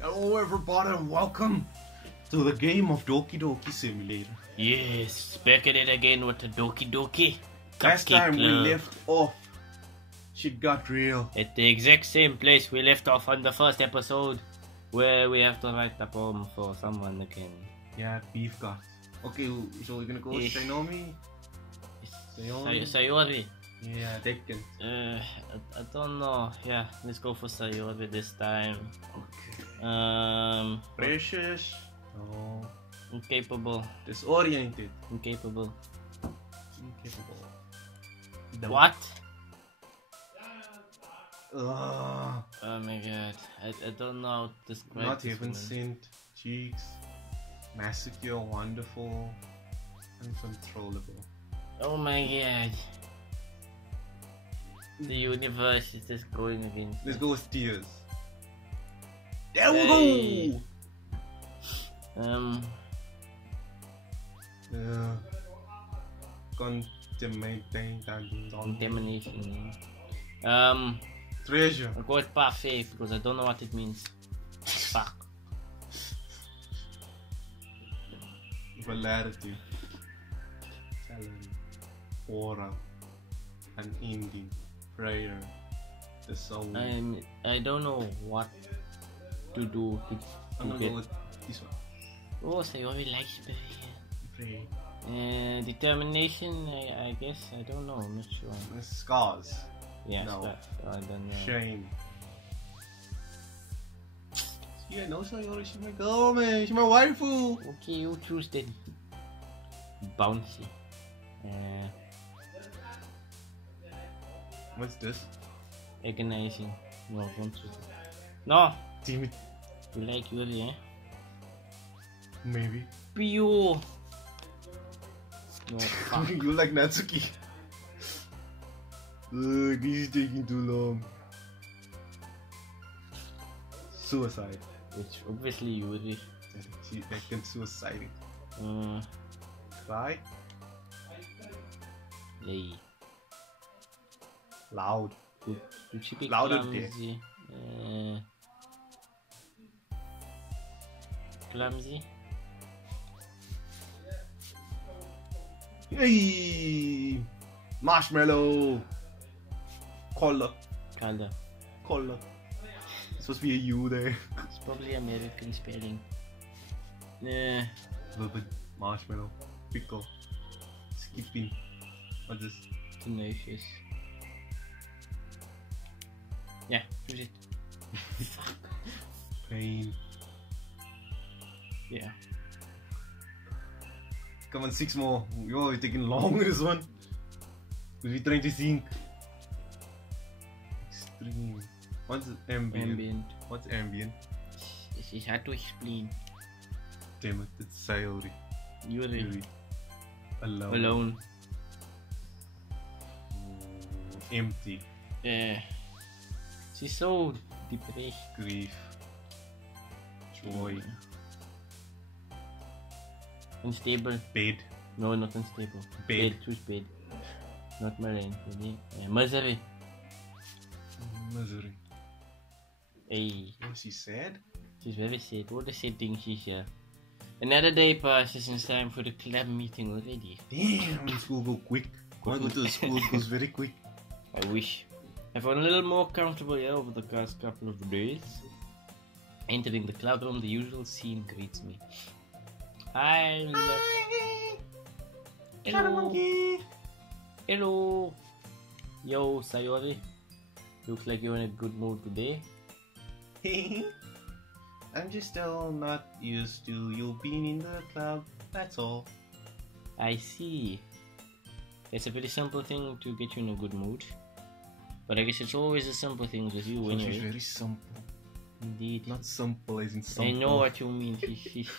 Hello everybody and welcome to the game of Doki Doki Simulator. Yes, back at it again with the Doki Doki. Last time we Club. left off, shit got real. At the exact same place we left off on the first episode, where we have to write a poem for someone again. Yeah, beef got. Okay, so we're gonna go with Sayori? Sayori. Yeah, Deacon. I don't know. Yeah, let's go for Sayori this time. Okay. Precious. No. Incapable. Disoriented. Incapable. Incapable. What? Ugh. Oh my god. I don't know how to describe Not this heaven one. sent. Cheeks. Massacre. Wonderful. Uncontrollable. Oh my god. The universe is just going against Let's us. go with tears. There Hey. we go! Contamination. Treasure. I'll go with parfait because I don't know what it means. Fuck. Polarity. Salary. Aura. Unending. Prayer. The soul. I don't know what to do I'm to gonna get. go with this one. Oh, Sayori likes Pray. determination. I guess I don't know. I'm not sure. Scars. Yeah, No. I don't know. Shame. Yeah, no, Sayori, she's my girl, man. She's my waifu. Okay, you choose then. Bouncy. What's this? Agonizing. No, don't choose it. No. Damn it. You like Yuri, eh? Maybe. Pio. No, fuck. You like Natsuki. This is taking too long. Suicide. It's obviously Yuri. She can suicide. Cry. Hey. Loud. Could she be Louder clumsy? Clumsy? Hey! Marshmallow! Color. Color. Color. It's supposed to be a U there. It's probably American spelling. Little marshmallow. Pickle. Skipping. What's this? Tenacious. Yeah, choose it. Fuck. Pain. Yeah. Come on, 6 more. Yo, you're taking long with this one. We're trying to think. Extreme. What's ambient? What's ambient? It's hard to explain. Damn it, it's Sayori. Yuri. Alone. Alone. Empty. Yeah. She's so depressed. Grief. Joy. Unstable. Bed. No, not unstable. Bed. Choose bed. Not marine. Misery. Misery. Hey. Oh, she's sad? She's very sad. What a sad thing she's here. Another day passes and it's time for the club meeting already. Damn, school go quick. When I go to the school, it goes very quick. I wish. I felt a little more comfortable here over the past couple of days. Entering the club room, the usual scene greets me. Hi. Hello. Hello. Yo, Sayori. Looks like you're in a good mood today. I'm just still not used to you being in the club, that's all. I see. It's a very simple thing to get you in a good mood. But I guess it's always the simple things with you when She's you're... very simple. Indeed. Not simple as in simple. I know what you mean. She's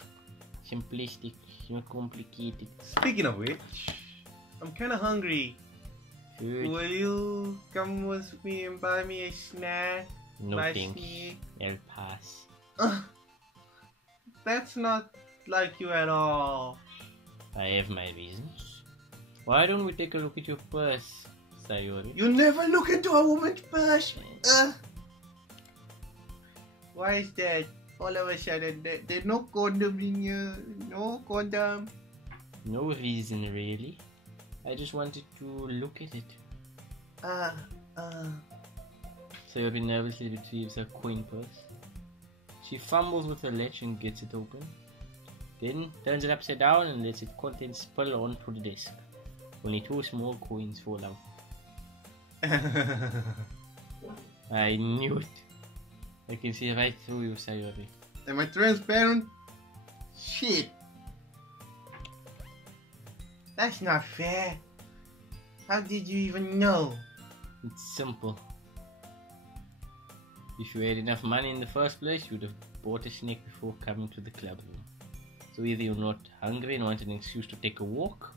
simplistic. She's not complicated. Speaking of which, I'm kinda hungry. Food. Will you come with me and buy me a snack? No My thanks. snack? I'll pass. That's not like you at all. I have my reasons. Why don't we take a look at your purse, Sayori? You never look into a woman's purse. Why is that? all of a sudden there's no condom in here. No condom. No reason really. I just wanted to look at it. Sayori nervously retrieves her coin purse. She fumbles with her latch and gets it open. Then turns it upside down and lets its contents spill onto the desk. Only 2 small coins fall out. I knew it. I can see right through you, Sayori. Am I transparent? Shit. That's not fair. How did you even know? It's simple. If you had enough money in the first place, you would have bought a snack before coming to the club room. So either you're not hungry and want an excuse to take a walk,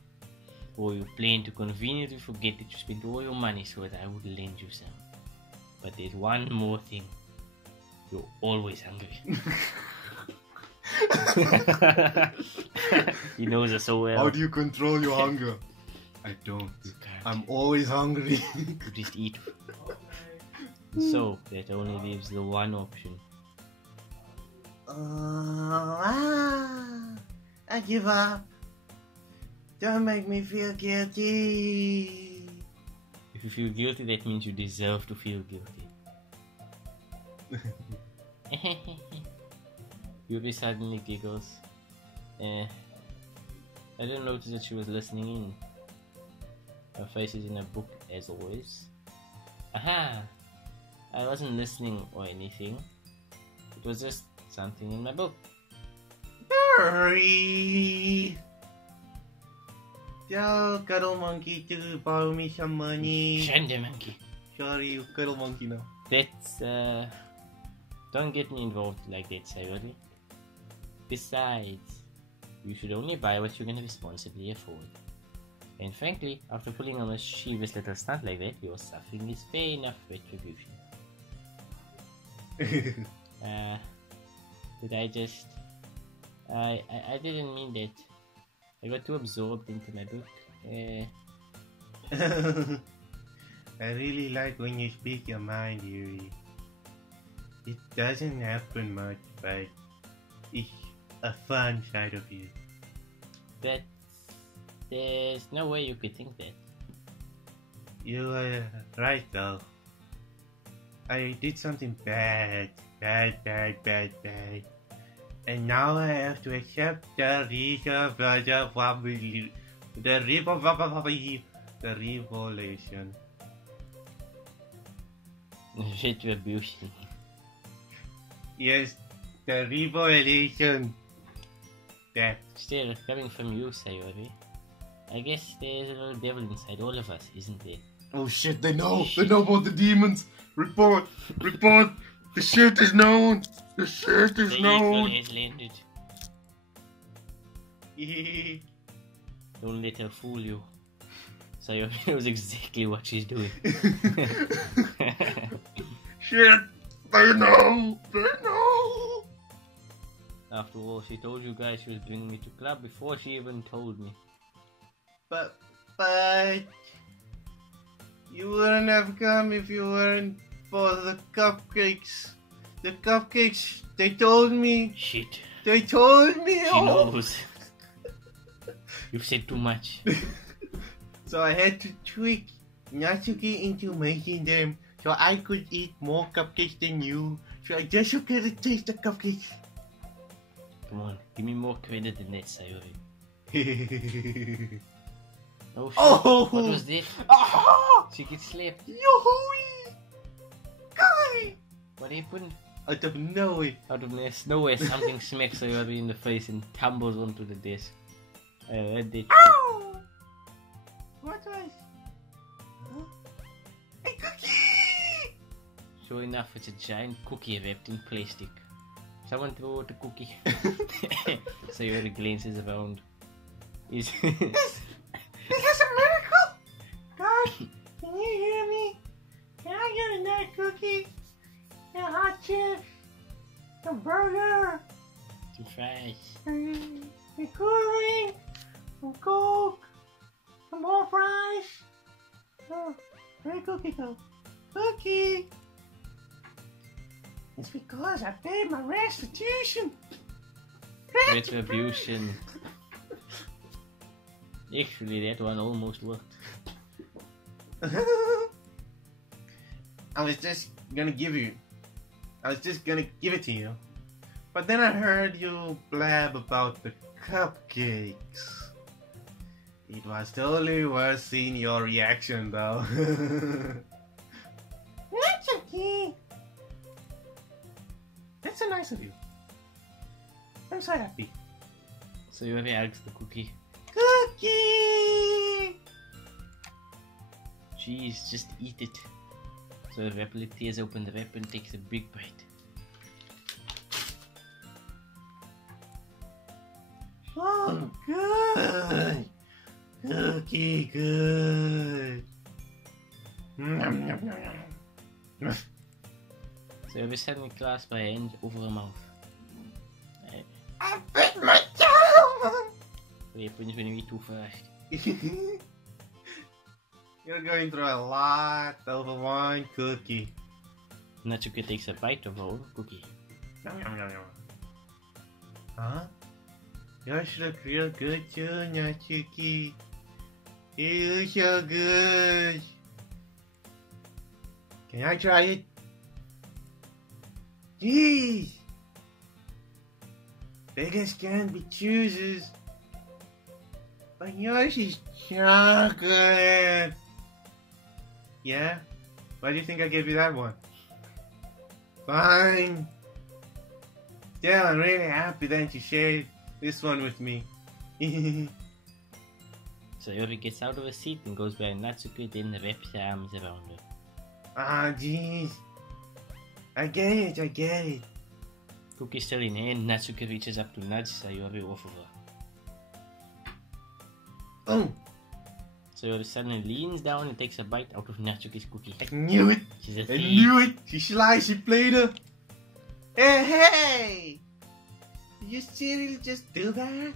or you plan to conveniently forget that you spent all your money so that I would lend you some. But there's one more thing. You're always hungry. He knows us so well. How do you control your hunger? I don't. I'm always hungry. You just eat. So, that only leaves the one option. I give up. Don't make me feel guilty. If you feel guilty, that means you deserve to feel guilty. Yuri suddenly giggles. I didn't notice that she was listening in. Her face is in a book as always. Aha! I wasn't listening or anything. It was just something in my book. Hurry! Tell Cuddle Monkey to borrow me some money. Shanda Monkey. Sorry, you Cuddle Monkey now. That's, don't get me involved like that, Sayori. Besides, you should only buy what you can responsibly afford. And frankly, after pulling on a mischievous little stunt like that, your suffering is fair enough retribution. Did I just... I didn't mean that. I got too absorbed into my book. I really like when you speak your mind, Yuri. It doesn't happen much, but it's a fun side of you. But there's no way you could think that. You are right though. I did something bad. And now I have to accept the revelation. Retribution. Yes, the revelation. That. Still, coming from you, Sayori, I guess there's a little devil inside all of us, isn't there? Oh shit, they know! They know about the demons! Report! The shit is known! The shit is known! The has landed. Don't let her fool you. Sayori knows exactly what she's doing. Shit! They know! After all, she told you guys she was bringing me to club before she even told me. But... You wouldn't have come if you weren't for the cupcakes. The cupcakes, they told me. Shit. They told me. She knows. You've said too much. So I had to trick Natsuki into making them so I could eat more cupcakes than you. So I just get to taste the cupcakes. Come on, give me more credit than that, Sayori. Oh shit, oh! What was that? Ah! She gets slapped. Yoo-hoo! Kai! What happened? Out of nowhere. Out of nowhere, something smacks Sayori in the face and tumbles onto the desk. I heard that. Ow! What was? Huh? A cookie! Sure enough, it's a giant cookie wrapped in plastic. Someone throw out a cookie. Sayori glances around. Is This is a miracle! God, can you hear me? Can I get another cookie? A hot chips? A burger? some fries. A cool drink? Some Coke? Some more fries? Oh, where'd cookie go? Cookie! It's because I paid my restitution. Retribution. Actually, that one almost worked. I was just gonna give it to you. But then I heard you blab about the cupcakes. It was totally worth seeing your reaction, though. That's okay. That's so nice of you. I'm so happy. So you already asked the cookie. Cookie! Jeez, just eat it. So Rapper tears open the wrap and takes a big bite. Oh, good! Cookie, good! Nom, nom, nom, nom. So you're suddenly clasped by a hand over her mouth. I bit my tongue! What happens when you eat too fast? You're going through a lot over one cookie. Natsuki takes a bite of her own cookie. Nom, nom, nom, nom. Huh? Yours look real good too, Natsuki. You look so good. Can I try it? Jeez! Beggars can't be choosers. But yours is chocolate. Yeah? Why do you think I gave you that one? Fine. Still, I'm really happy that you shared this one with me. Sayori gets out of her seat and goes by Natsuki, then wraps her arms around her. Ah, jeez. I get it. Cookie still in hand, Natsuki reaches up to nudge Sayori off of her. Oh, Sayori suddenly leans down and takes a bite out of Natsuki's cookie. I knew it. She's a I thief. knew it. She sliced, she played her. Hey! Did you seriously just do that?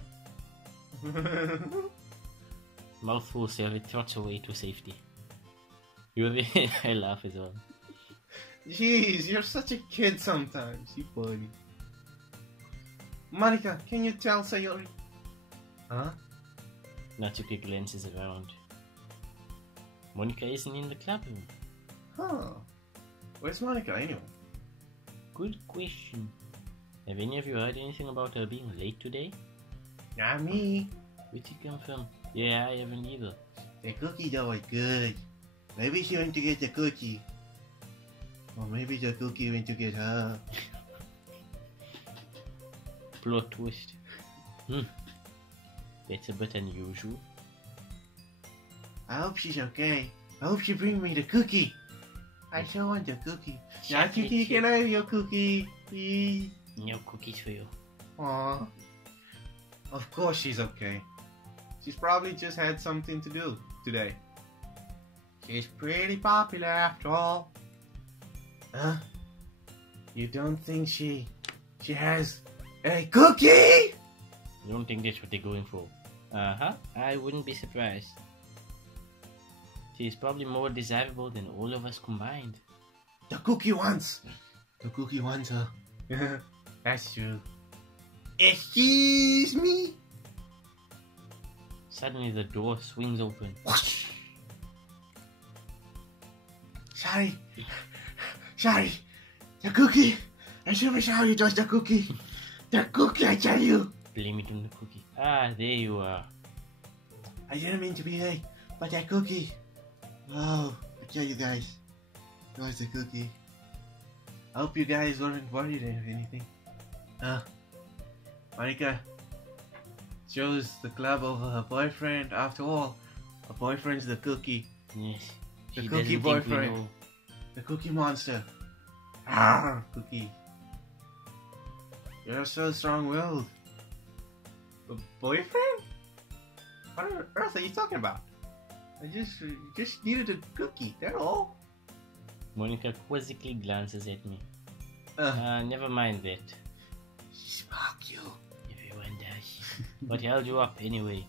Mouthful, Sayori trots away to safety. I laugh as well. Jeez, you're such a kid sometimes. You funny. Monica, can you tell Sayori? Huh? Natsuki glances around. Monica isn't in the club room. Huh. Where's Monica anyway? Good question. Have any of you heard anything about her being late today? Not me. Where'd she come from? Yeah, I haven't either. The cookie though was good. Maybe she went to get the cookie. Or maybe the cookie went to get her. Plot twist. That's a bit unusual. I hope she's okay. I hope she bring me the cookie. I sure want the cookie. Now, Kiki, can I have your cookie, please? No cookies for you. Aww. Of course she's okay. She's probably just had something to do today. She's pretty popular after all. Huh? You don't think she has a cookie? You don't think that's what they're going for? Uh-huh. I wouldn't be surprised. She's probably more desirable than all of us combined. The cookie wants her. That's true. Excuse me? Suddenly the door swings open. Whoosh. Sorry. The cookie. I should show you just the cookie. The cookie, I tell you. Blame it on the cookie. Ah, there you are. I didn't mean to be late, but that cookie. Oh, I tell you guys. It was the cookie. I hope you guys weren't worried or anything. Monica chose the club over her boyfriend. After all, her boyfriend's the cookie. Yes. The She cookie doesn't think we boyfriend. know. The cookie monster. Ah, cookie. You're so strong-willed. A boyfriend? What on earth are you talking about? I just needed a cookie, that's all. Monica quizzically glances at me. Never mind that. She smoked you. Everyone does. What held you up anyway?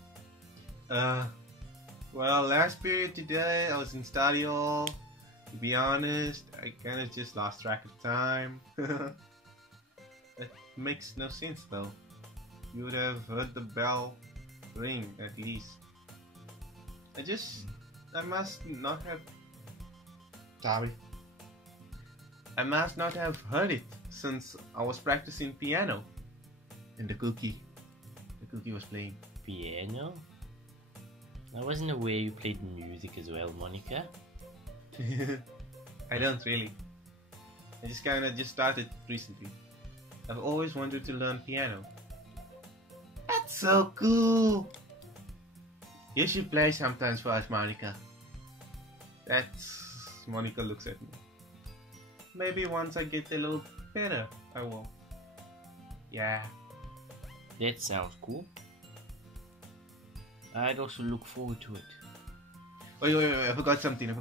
Well, last period today, I was in study hall. To be honest, I kind of just lost track of time. That makes no sense though. You would have heard the bell ring at least. I must not have. Sorry. I must not have heard it since I was practicing piano. And the cookie was playing. Piano? I wasn't aware you played music as well, Monica. I don't really. I just just started recently. I've always wanted to learn piano. That's so cool! You should play sometimes for us, Monica. Monica looks at me. Maybe once I get a little better, I will. Yeah. That sounds cool. I'd also look forward to it. Wait, I forgot something.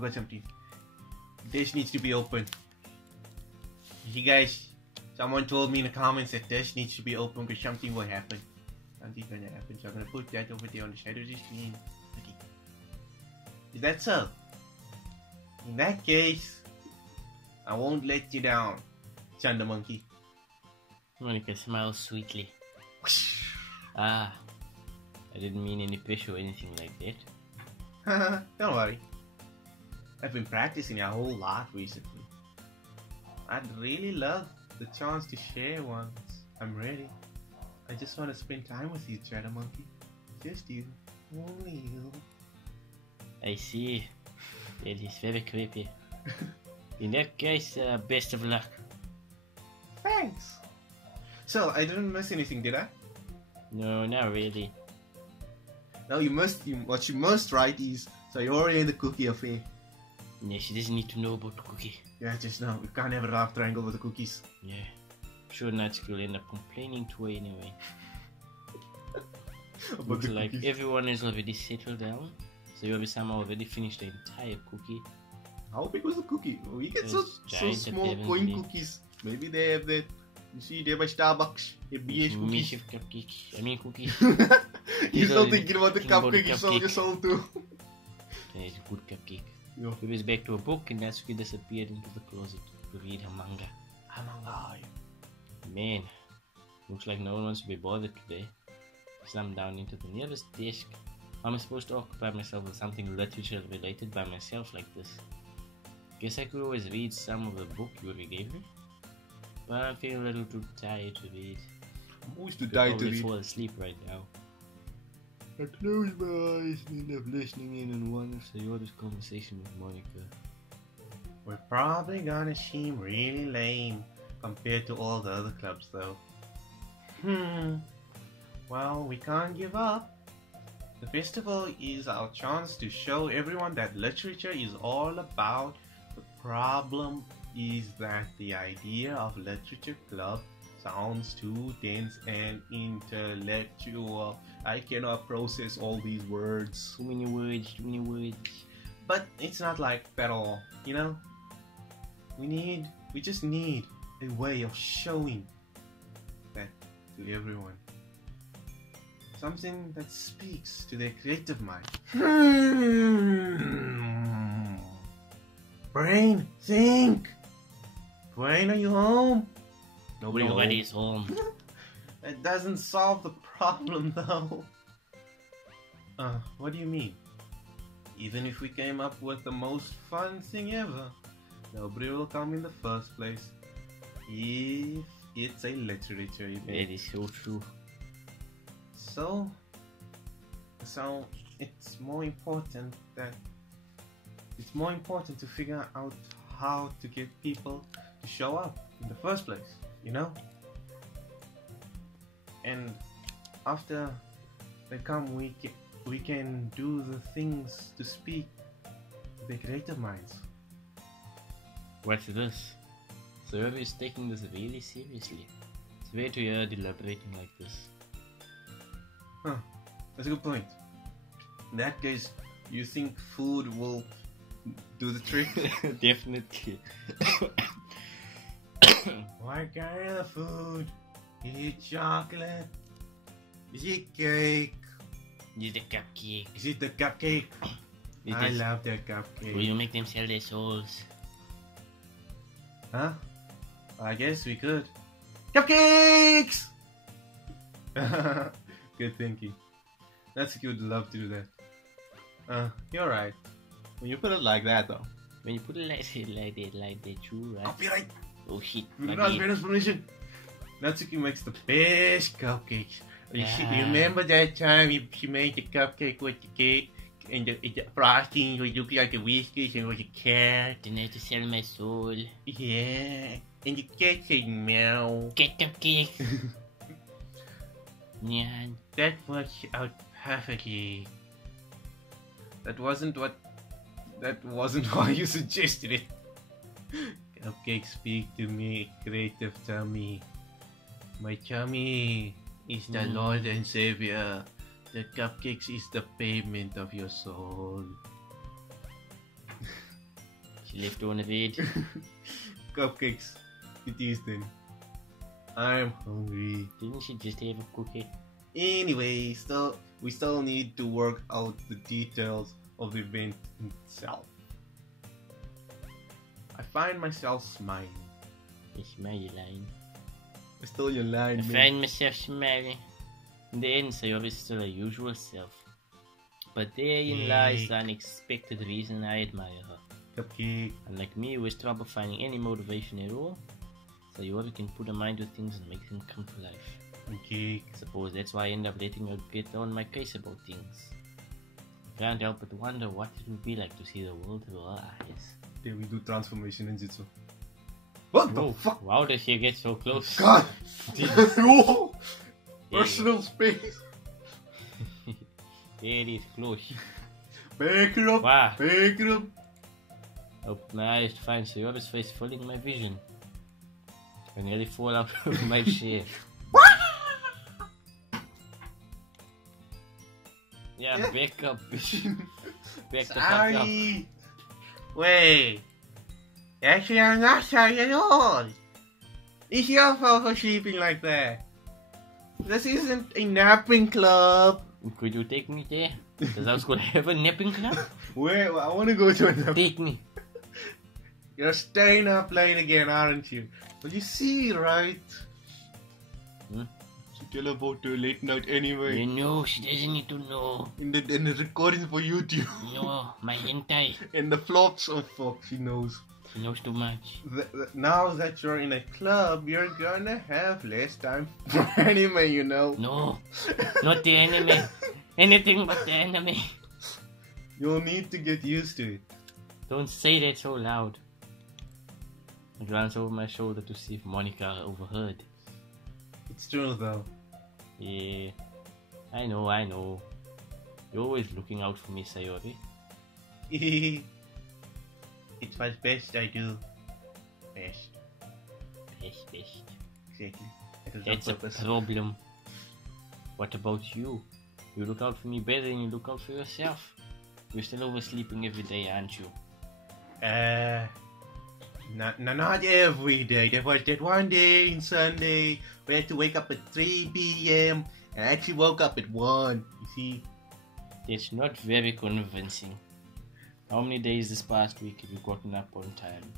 This needs to be open. You guys, someone told me in the comments that this needs to be open because something will happen. Something's gonna happen, so I'm gonna put that over there on the side of the screen. Okay. Is that so? In that case, I won't let you down, Chanda Monkey. Monica smiles sweetly. I didn't mean any pressure or anything like that. Don't worry. I've been practicing a whole lot recently. I'd really love the chance to share once I'm ready. I just want to spend time with you, Chanda Monkey. Just you. Only you. I see. That is very creepy. In that case, best of luck. Thanks. So, I didn't miss anything, did I? No, not really. No, what you must write is Sayori and the cookie affair. Yeah, she doesn't need to know about the cookie. Yeah, just now. We can't have a love triangle with the cookies. Yeah. Sure, Natsuki will end up complaining to her anyway. Looks like everyone is already settled down. Sayori-sama already finished the entire cookie. How big was the cookie? We get so small coin cookies. Maybe they have that. You see, there by Starbucks. They BH cookies. Massive cupcakes. I mean cookies. You're still thinking about the cupcake you sold your soul to. Yeah, it's a good cupcake. Yeah. He was back to a book and Natsuki disappeared into the closet to read her manga. Man, looks like no one wants to be bothered today. Slumped down into the nearest desk. How am I supposed to occupy myself with something literature related by myself like this? Guess I could always read some of the book you already gave me. But I feel a little too tired to read. I'm always too tired to read. I fall asleep right now. I close my eyes and end up listening in on one of Sayori's conversation with Monica. We're probably gonna seem really lame compared to all the other clubs though. Well, we can't give up. The festival is our chance to show everyone that literature is all about. The problem is that the idea of literature club sounds too dense and intellectual. I cannot process all these words. Too many words. But it's not like that at all, you know? We just need a way of showing that to everyone. Something that speaks to their creative mind. Brain, think! Brain, are you home? Nobody's home. It doesn't solve the problem though. What do you mean? Even if we came up with the most fun thing ever, nobody will come in the first place. If it's a literature event. That is so true. So it's more important to figure out how to get people to show up in the first place, you know? And after they come, we can do the things to speak their creative minds. What's this? Sayori is taking this really seriously. It's weird to hear her deliberating like this. That's a good point. In that case, you think food will do the trick? Definitely. What kind of food? Is it chocolate? Is it cake? Is it a cupcake? Is it the cupcake? I love the cupcake. Will you make them sell their souls? Huh? I guess we could. Cupcakes! Good thinking. Natsuki would love to do that. You're right. When you put it like that, though. When you put it like that, true, right? Copyright! Oh shit. We my do not bad. have permission. Natsuki makes the best cupcakes. You Yeah. remember that time she made the cupcake with the cake and the frosting would look like a whiskers and was a cat? Then I have to sell my soul. Yeah. And the cat said meow. Get cupcake. Yeah. That worked out perfectly. That wasn't why you suggested it. Cupcakes speak to me, creative tummy. My tummy is the Lord and Savior. The cupcakes is the pavement of your soul. She left on the bed. Cupcakes. It is then. I'm hungry. Didn't she just have a cookie? Anyway, we still need to work out the details of the event itself. I find myself smiling. It's my line. I stole your line, I man. find myself smiling. In the end, Sayori is still her usual self. But therein lies the unexpected reason I admire her. Cupcake. Unlike me, who has trouble finding any motivation at all, Sayori can put her mind to things and make them come to life. Cake. I suppose that's why I end up letting her get on my case about things. I can't help but wonder what it would be like to see the world through her eyes. Okay, we do transformation in Jitsu. What the fuck? Wow, does she get so close? God! Jesus. Whoa! Personal space! There it is, close. Back it up! Wow. Back it up! Open my eyes to find Sayori's face filling my vision. I nearly fall out of my chair. Yeah, back up. Back the fuck up. Sorry! Wait! Actually, I'm not sorry at all! It's your fault for sleeping like that. This isn't a napping club. Could you take me there? Does our school have a napping club? Wait, I want to go to a nap. Take me. You're staying up late again, aren't you? Well, you see, right? She tell about the late night anyway. No, she doesn't need to know. In the recordings for YouTube. No, my hentai. And the flops. Oh fuck, she knows. She knows too much. Now that you're in a club, you're gonna have less time for anime, you know. No, not the anime. Anything but the anime. You'll need to get used to it. Don't say that so loud. I glance over my shoulder to see if Monica overheard. It's true though. Yeah, I know. You're always looking out for me, Sayori. It's what's best I do. Best. Best. Exactly. That was That's on a purpose. problem. What about you? You look out for me better than you look out for yourself. You're still oversleeping every day, aren't you? Not every day. There was that one day in Sunday we had to wake up at 3 p.m. and I actually woke up at 1. You see? It's not very convincing. How many days this past week have you gotten up on time?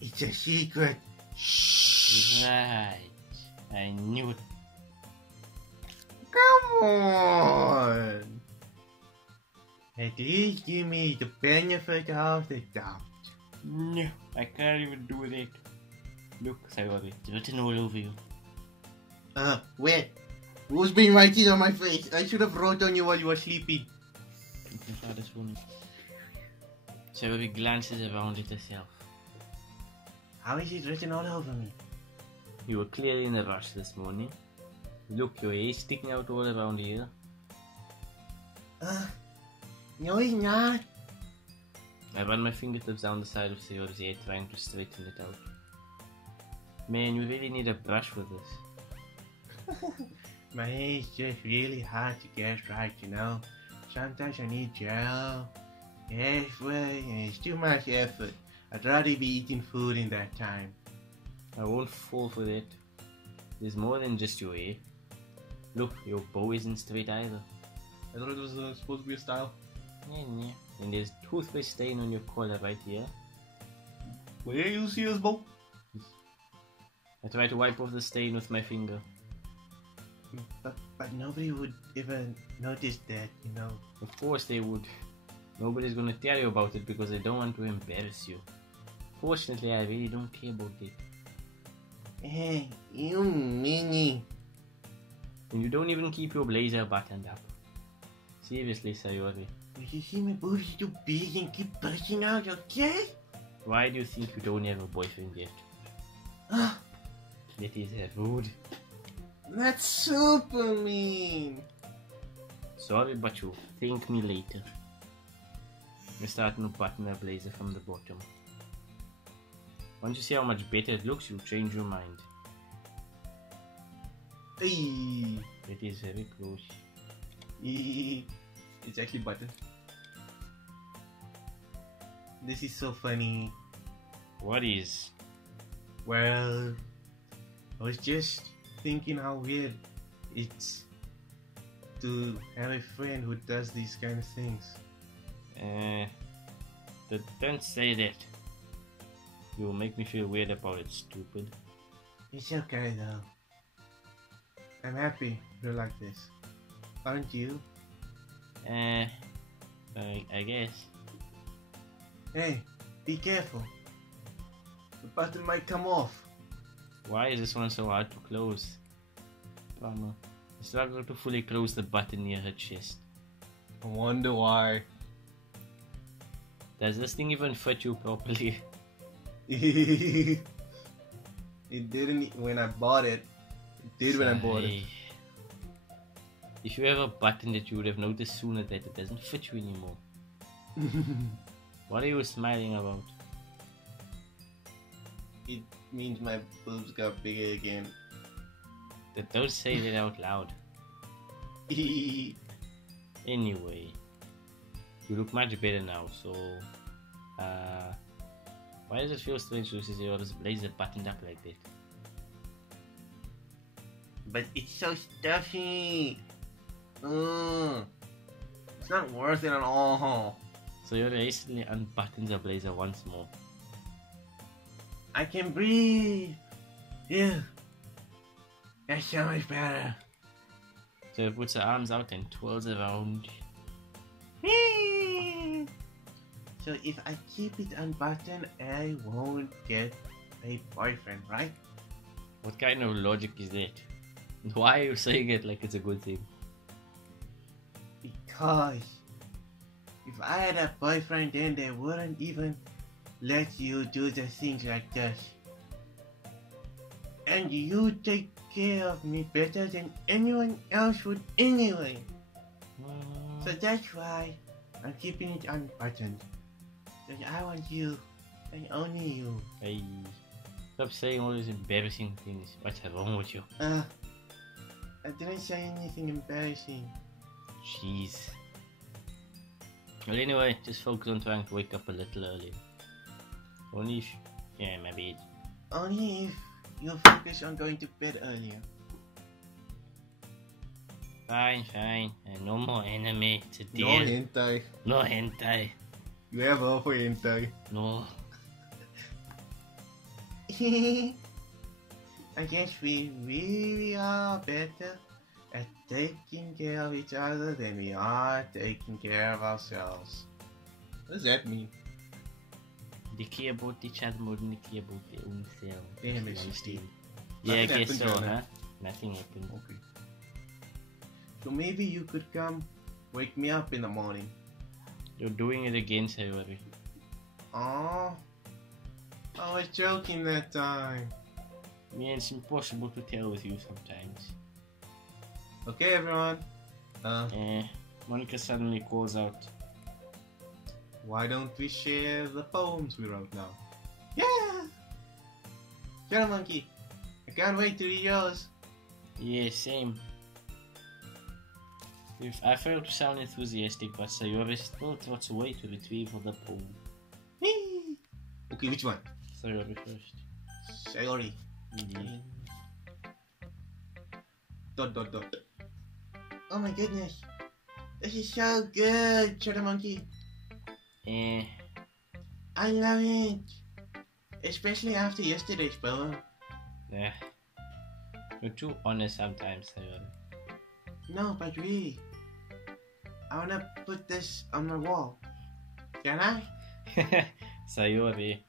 It's a secret. Shh. Right. I knew it. Come on. At least give me the benefit of the doubt. No, I can't even do that. Look, Sayori, it's written all over you. Where? Who's been writing on my face? I should have wrote on you while you were sleeping. Your father's phone. Sayori glances around at herself. How is it written all over me? You were clearly in a rush this morning. Look, your hair is sticking out all around here. No, it's not. I run my fingertips down the side of Sayori's hair, trying to straighten it out. Man, you really need a brush for this. My hair is just really hard to get right, you know. Sometimes I need gel. Halfway, and it's too much effort. I'd rather be eating food in that time. I won't fall for that. There's more than just your hair. Look, your bow isn't straight either. I thought it was supposed to be a style. Yeah. And there's toothpaste stain on your collar right here. Where you see us, Bo? I try to wipe off the stain with my finger. But nobody would even notice that, you know. Of course they would. Nobody's gonna tell you about it because they don't want to embarrass you. Fortunately, I really don't care about it. Hey, you meanie. And you don't even keep your blazer buttoned up. Seriously, Sayori. You see my boobs too big and keep bursting out, okay? Why do you think you don't have a boyfriend yet? That is rude. That's super mean. Sorry, but you thank me later. We're starting to button our blazer from the bottom. Once you see how much better it looks, you'll change your mind. Hey. It is very close. It's actually buttoned. This is so funny. What is? Well, I was just thinking how weird it's to have a friend who does these kind of things. Don't say that. You will make me feel weird about it, stupid. It's okay though. I'm happy you're like this. Aren't you? I guess. Hey, be careful. The button might come off. Why is this one so hard to close? Bummer. I struggle to fully close the button near her chest. I wonder why. Does this thing even fit you properly? It didn't when I bought it. It did when I bought it. If you have a button that you would have noticed sooner that it doesn't fit you anymore. What are you smiling about? It means my boobs got bigger again. Don't say that out loud. Anyway, you look much better now, so why does it feel strange to see your blazer buttoned up like that? But it's so stuffy. It's not worth it at all. So you hastily unbuttons the blazer once more. I can breathe. Yeah. That's so much better. So he puts her arms out and twirls around. So if I keep it unbuttoned, I won't get a boyfriend, right? What kind of logic is that? Why are you saying it like it's a good thing? Because if I had a boyfriend, then they wouldn't even let you do the things like this. And you take care of me better than anyone else would anyway. So that's why I'm keeping it unbuttoned. Because I want you, and only you. Hey, stop saying all these embarrassing things. What's wrong with you? I didn't say anything embarrassing. Jeez. Well, anyway, just focus on trying to wake up a little earlier. Only if... yeah, maybe... Only if you focus on going to bed earlier. Fine. No more anime today. No hentai. No hentai. You have all for hentai. No. I guess we really are better at taking care of each other than we are taking care of ourselves. What does that mean? They care about each other more than they care about their own selves. Damn it, Steve. Yeah, I Nothing guess so, happened, huh? Nothing happened. Okay. So maybe you could come wake me up in the morning. You're doing it again, Sayori. Oh, I was joking that time. Yeah, it's impossible to tell with you sometimes. Okay, everyone. Monica suddenly calls out. Why don't we share the poems we wrote now? Yeah! Shut up, monkey. I can't wait to read yours. Yeah, same. If I fail to sound enthusiastic, but Sayori still trots away to retrieve the poem. Okay, which one? Sayori first. Sayori. Indeed. ... Oh my goodness. This is so good, Shut up, monkey. I love it. especially after yesterday's poem. Yeah. You're too honest sometimes, Sayori. No, but really, I wanna put this on my wall. Can I? Sayori.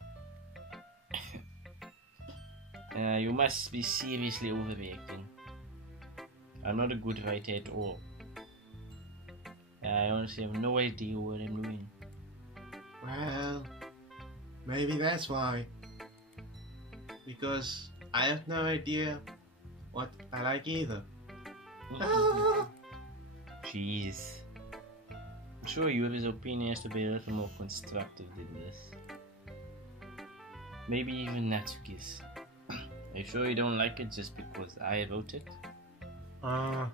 You must be seriously overreacting. I'm not a good writer at all. I honestly have no idea what I'm doing. Well, maybe that's why. Because I have no idea what I like either. Jeez. I'm sure Yuri's opinion has to be a little more constructive than this. Maybe even Natsuki's. Are you sure you don't like it just because I wrote it? Well,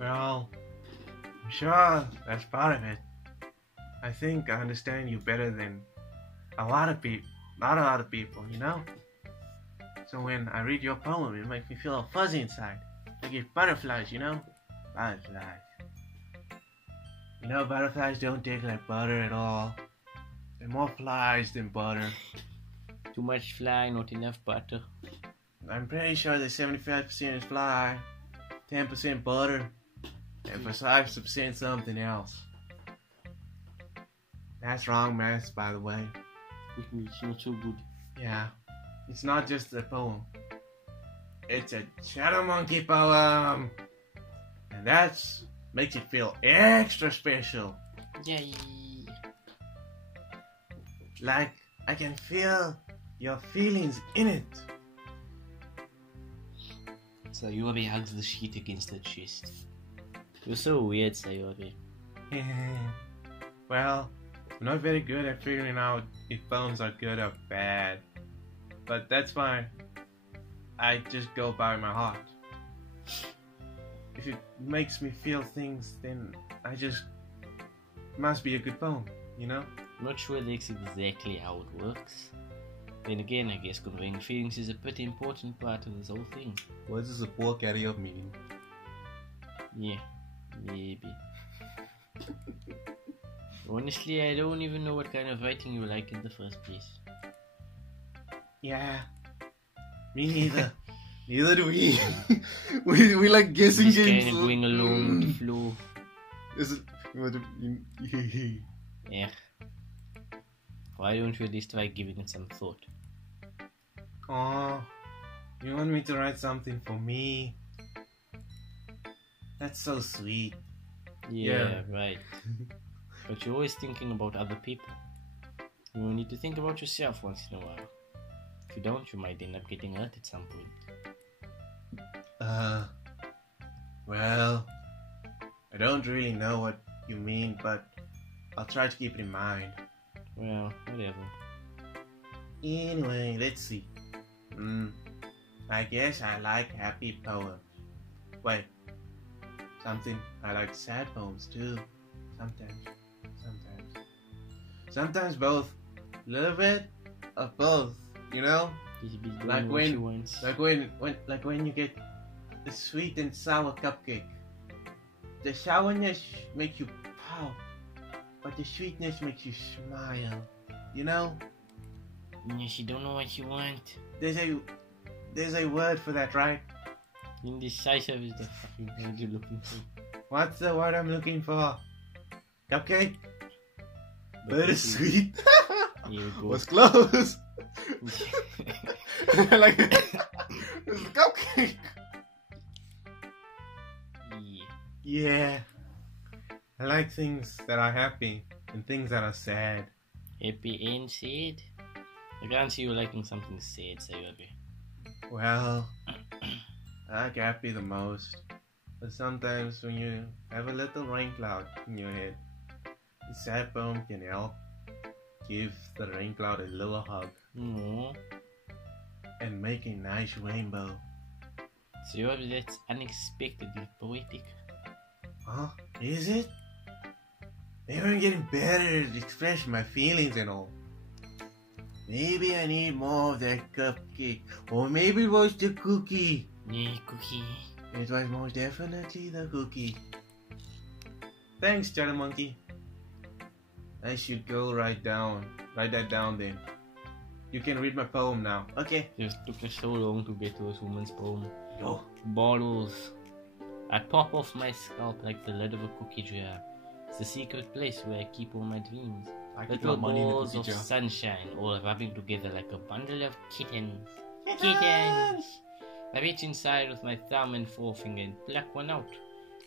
I'm sure that's part of it. I think I understand you better than a lot of people, not a lot of people, you know? So when I read your poem, it makes me feel all fuzzy inside. I get butterflies, you know? Butterflies. You know, butterflies don't taste like butter at all. They're more flies than butter. Too much fly, not enough butter. I'm pretty sure that 75% is fly, 10% butter, and 5% something else. That's wrong math, by the way. It's not so good. Yeah, it's not just a poem. It's a Shadow Monkey poem. And that's makes it feel extra special. Yay! Like I can feel your feelings in it. Sayori hugs the sheet against her chest. You're so weird, Sayori. Well, I'm not very good at figuring out if poems are good or bad. But that's fine. I just go by my heart. If it makes me feel things, then it must be a good poem, you know? I'm not sure that's exactly how it works. Then again, I guess conveying feelings is a pretty important part of this whole thing. What is a poor karaoke meaning? Yeah, maybe. Honestly, I don't even know what kind of writing you like in the first place. Yeah, me neither. Neither do we. we like guessing Just games. kind of going along with the flow. Is it? Yeah. Why don't you at least try giving it some thought? Oh, you want me to write something for me? That's so sweet. Yeah. Right. But you're always thinking about other people. You need to think about yourself once in a while. If you don't, you might end up getting hurt at some point. Well, I don't really know what you mean, but I'll try to keep it in mind. Well, whatever. Anyway, let's see. I guess I like happy poems. Wait, I like sad poems too. Sometimes both. A little bit of both, you know? Like when you get the sweet and sour cupcake. The sourness makes you pout, but the sweetness makes you smile. You know? Yes, you don't know what you want. There's a word for that, right? Indecisive is the fucking word you're looking for. What's the word I'm looking for? Cupcake? Bittersweet? Here we go. Was close. Like it's a cupcake. Yeah. I like things that are happy and things that are sad. Happy and sad? I can't see you liking something sad, Sayori. Well, I like happy the most. But sometimes when you have a little rain cloud in your head, the sad poem can help give the rain cloud a little hug. Aww. And make a nice rainbow. Sayori, that's unexpectedly poetic. Huh? Is it? Maybe I'm getting better at expressing my feelings and all. Maybe I need more of that cupcake. Or maybe it was the cookie. Yeah, cookie. It was most definitely the cookie. Thanks, Shadow Monkey. I should go write that down then. You can read my poem now. Okay. Just took us so long to get to this woman's poem. Yo. Bottles. I pop off my scalp like the lid of a cookie jar. It's the secret place where I keep all my dreams. I keep Little my money in the balls cookie of jar. sunshine all rubbing together like a bundle of kittens. Kittens! I reach inside with my thumb and forefinger and pluck one out.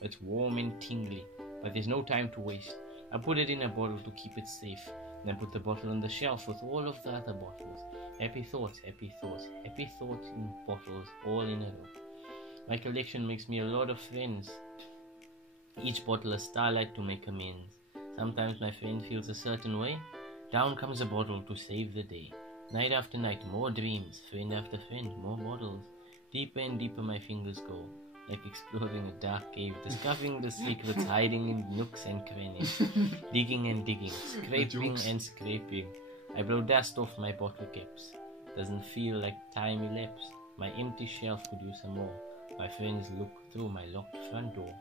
It's warm and tingly, but there's no time to waste. I put it in a bottle to keep it safe. Then put the bottle on the shelf with all of the other bottles. Happy thoughts, happy thoughts, happy thoughts in bottles, all in a row. My collection makes me a lot of friends. Each bottle a starlight to make amends. Sometimes my friend feels a certain way. Down comes a bottle to save the day. Night after night, more dreams. Friend after friend, more bottles. Deeper and deeper my fingers go, like exploring a dark cave, discovering the secrets hiding in nooks and crannies. Digging and digging, scraping and scraping. I blow dust off my bottle caps. Doesn't feel like time elapsed. My empty shelf could use some more. My friends look through my locked front door.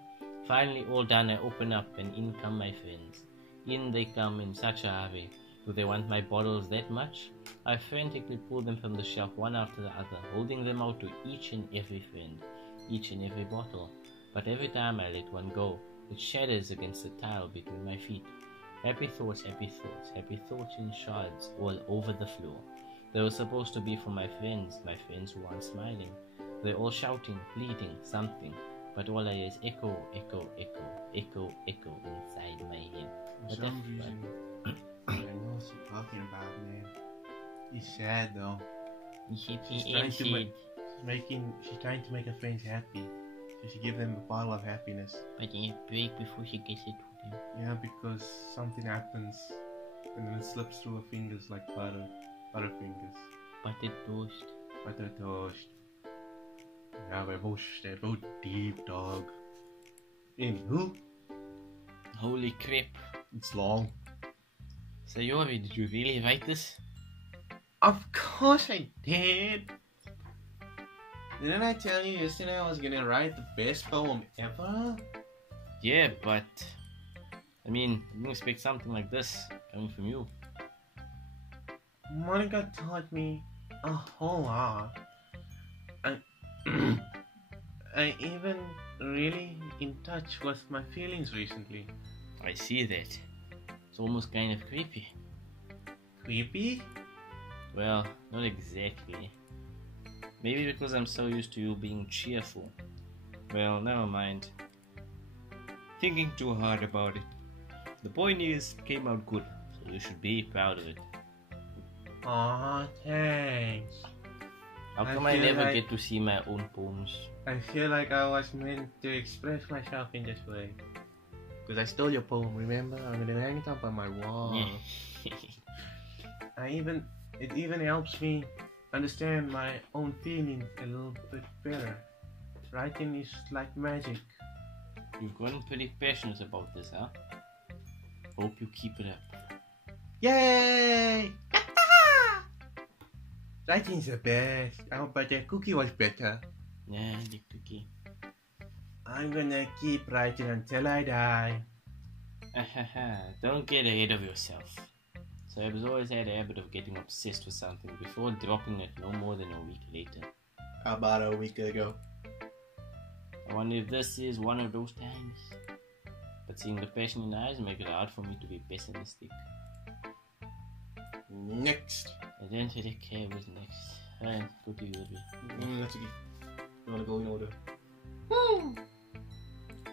Finally all done, I open up and in come my friends. In they come in such a hurry. Do they want my bottles that much? I frantically pull them from the shelf one after the other, holding them out to each and every friend, each and every bottle. But every time I let one go, it shatters against the tile between my feet. Happy thoughts, happy thoughts, happy thoughts in shards all over the floor. They were supposed to be for my friends who aren't smiling. They're all shouting, pleading, something. But all I hear is echo, echo, echo, echo, echo inside my head. For some reason, I know what you're talking about, man. He's sad though. She's trying to make her friends happy. So she give them a bottle of happiness. But you break before she gets it to them. Yeah, because something happens and then it slips through her fingers like butter. Butterfingers. Butter toast. Butter toast. Yeah, they're both deep, dog. Anywho, Holy crap. it's long. Sayori, did you really write this? Of course I did. Didn't I tell you yesterday I was gonna write the best poem ever? Yeah, but I mean, I didn't expect something like this coming from you. Monica taught me a whole lot. I even really in touch with my feelings recently. I see that. It's almost kind of creepy. Creepy? Well, not exactly. Maybe because I'm so used to you being cheerful. Well, never mind. Thinking too hard about it. The point is, it came out good, so you should be proud of it. Aw, thanks. How I come I feel never like- get to see my own poems? I feel like I was meant to express myself in this way. Because I stole your poem, remember? I'm gonna hang it up on my wall. It even helps me understand my own feelings a little bit better. Writing is like magic. You've gotten pretty passionate about this, huh? Hope you keep it up. Yay! Writing's the best. Oh, but the cookie was better. Yeah, the cookie. I'm gonna keep writing until I die. Don't get ahead of yourself. So I've always had a habit of getting obsessed with something before dropping it no more than a week later. About a week ago. I wonder if this is one of those times. But seeing the passion in eyes make it hard for me to be pessimistic. Next. I don't really care who's next. Alright, go to you, baby. Let's see. You wanna go in order?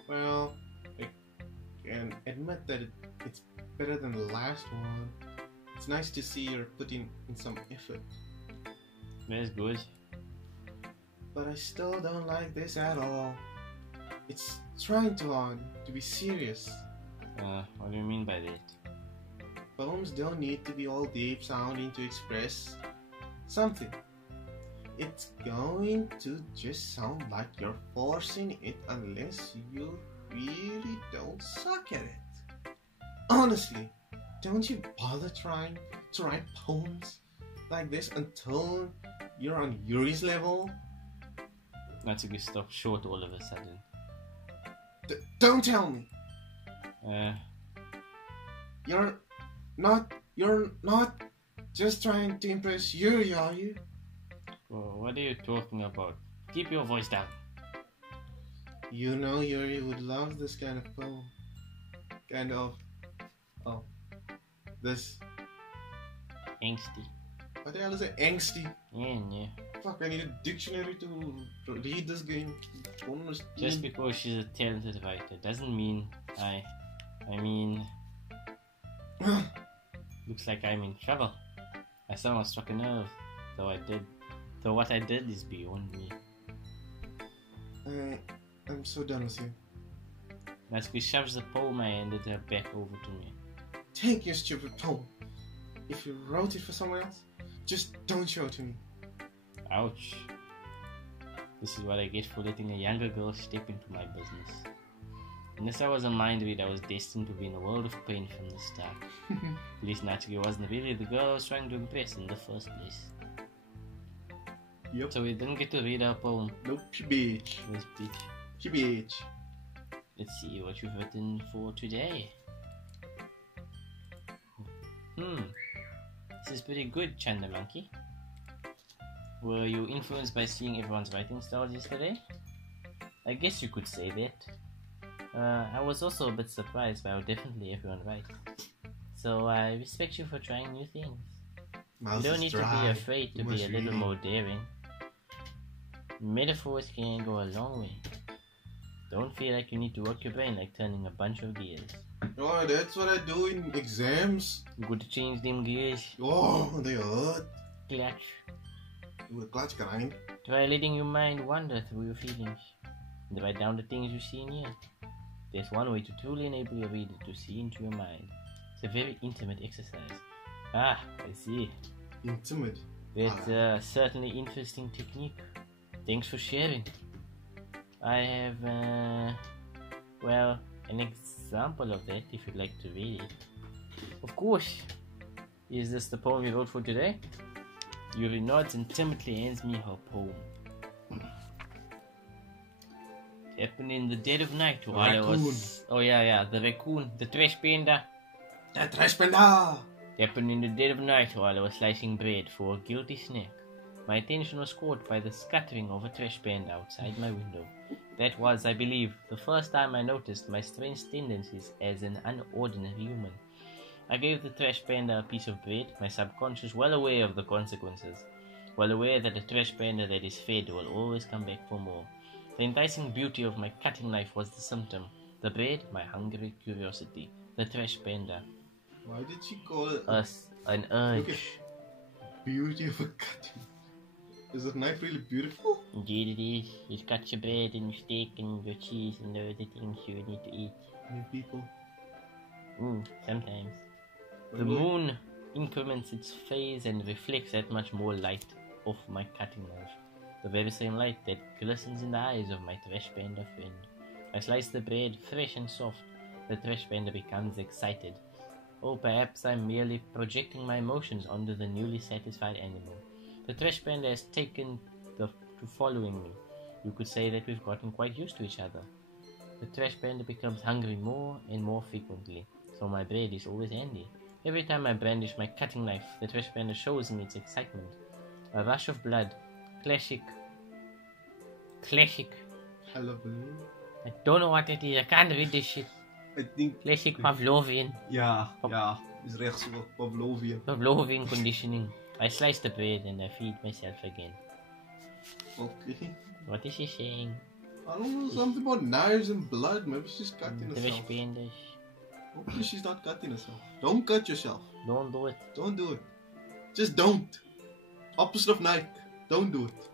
Well, I can admit that it's better than the last one. It's nice to see you're putting in some effort. That's good. But I still don't like this at all. It's trying too hard to be serious. What do you mean by that? Poems don't need to be all deep sounding to express something. It's going to just sound like you're forcing it unless you really don't suck at it. Honestly, don't you bother trying to write poems like this until you're on Yuri's level? Not to get stopped short all of a sudden. Don't tell me! You're not Just trying to impress Yuri, are you? Oh, what are you talking about? Keep your voice down. You know Yuri would love this kind of poem. This. Angsty. What the hell is it? Angsty. Yeah. Fuck, I need a dictionary to read this game. Just because she's a talented writer doesn't mean I mean... Looks like I'm in trouble. I somehow struck a nerve. Though what I did is beyond me. I'm so done with you. As she shoves the poem I handed her back over to me. Take your stupid poem. If you wrote it for someone else, just don't show it to me. Ouch. This is what I get for letting a younger girl step into my business. Unless I was a mind read, I was destined to be in a world of pain from the start. At least naturally wasn't really the girl I was trying to impress in the first place. Yep. So we didn't get to read our poem. Nope, she bitch. This bitch. She bitch. Let's see what you've written for today. This is pretty good, Chanda Monkey. Were you influenced by seeing everyone's writing styles yesterday? I guess you could say that. I was also a bit surprised by how differently everyone writes. So I respect you for trying new things. You don't need to be afraid to be a little more daring. Metaphors can go a long way. Don't feel like you need to work your brain like turning a bunch of gears. Oh, that's what I do in exams. Good to change them gears. Oh, they hurt. Clutch. Do a clutch grind. Try letting your mind wander through your feelings. And write down the things you see and hear. There's one way to truly enable your reader to see into your mind. It's a very intimate exercise. Ah, I see. Intimate? That's a certainly interesting technique. Thanks for sharing. I have, an example of that if you'd like to read it. Of course. Is this the poem you wrote for today? Yuri nods and timidly hands me her poem. It happened in the dead of night while I was... Oh yeah, the raccoon, the trash panda. The trash panda! It happened in the dead of night while I was slicing bread for a guilty snack. My attention was caught by the scattering of a trash panda outside my window. That was, I believe, the first time I noticed my strange tendencies as an unordinary human. I gave the trash panda a piece of bread, my subconscious well aware of the consequences, well aware that a trash panda that is fed will always come back for more. The enticing beauty of my cutting knife was the symptom. The bread, my hungry curiosity. The trash panda. Why did she call it? An urge. Okay. Beauty of a cutting. Is that knife really beautiful? Indeed it is. You cut your bread and your steak and your cheese and the other things you need to eat. New people. Sometimes. The moon increments its phase and reflects that much more light off my cutting knife. The very same light that glistens in the eyes of my trash panda friend. I slice the bread fresh and soft. The trash panda becomes excited. Or perhaps I'm merely projecting my emotions onto the newly satisfied animal. The trash panda has taken to following me. You could say that we've gotten quite used to each other. The trash panda becomes hungry more and more frequently, so my bread is always handy. Every time I brandish my cutting knife, the trash panda shows me its excitement. A rush of blood. Classic. Hullabaloo. I don't know what it is. I can't read this shit. I think... Classic Pavlovian. Ja, is rechts wel Pavlovian. Pavlovian conditioning. I slice the bread and I feed myself again. Okay. What is she saying? I don't know, something about knives and blood. Maybe she's cutting herself. Pandas. Hopefully she's not cutting herself. Don't cut yourself. Don't do it. Don't do it. Just don't. Opposite of Nike. Don't do it.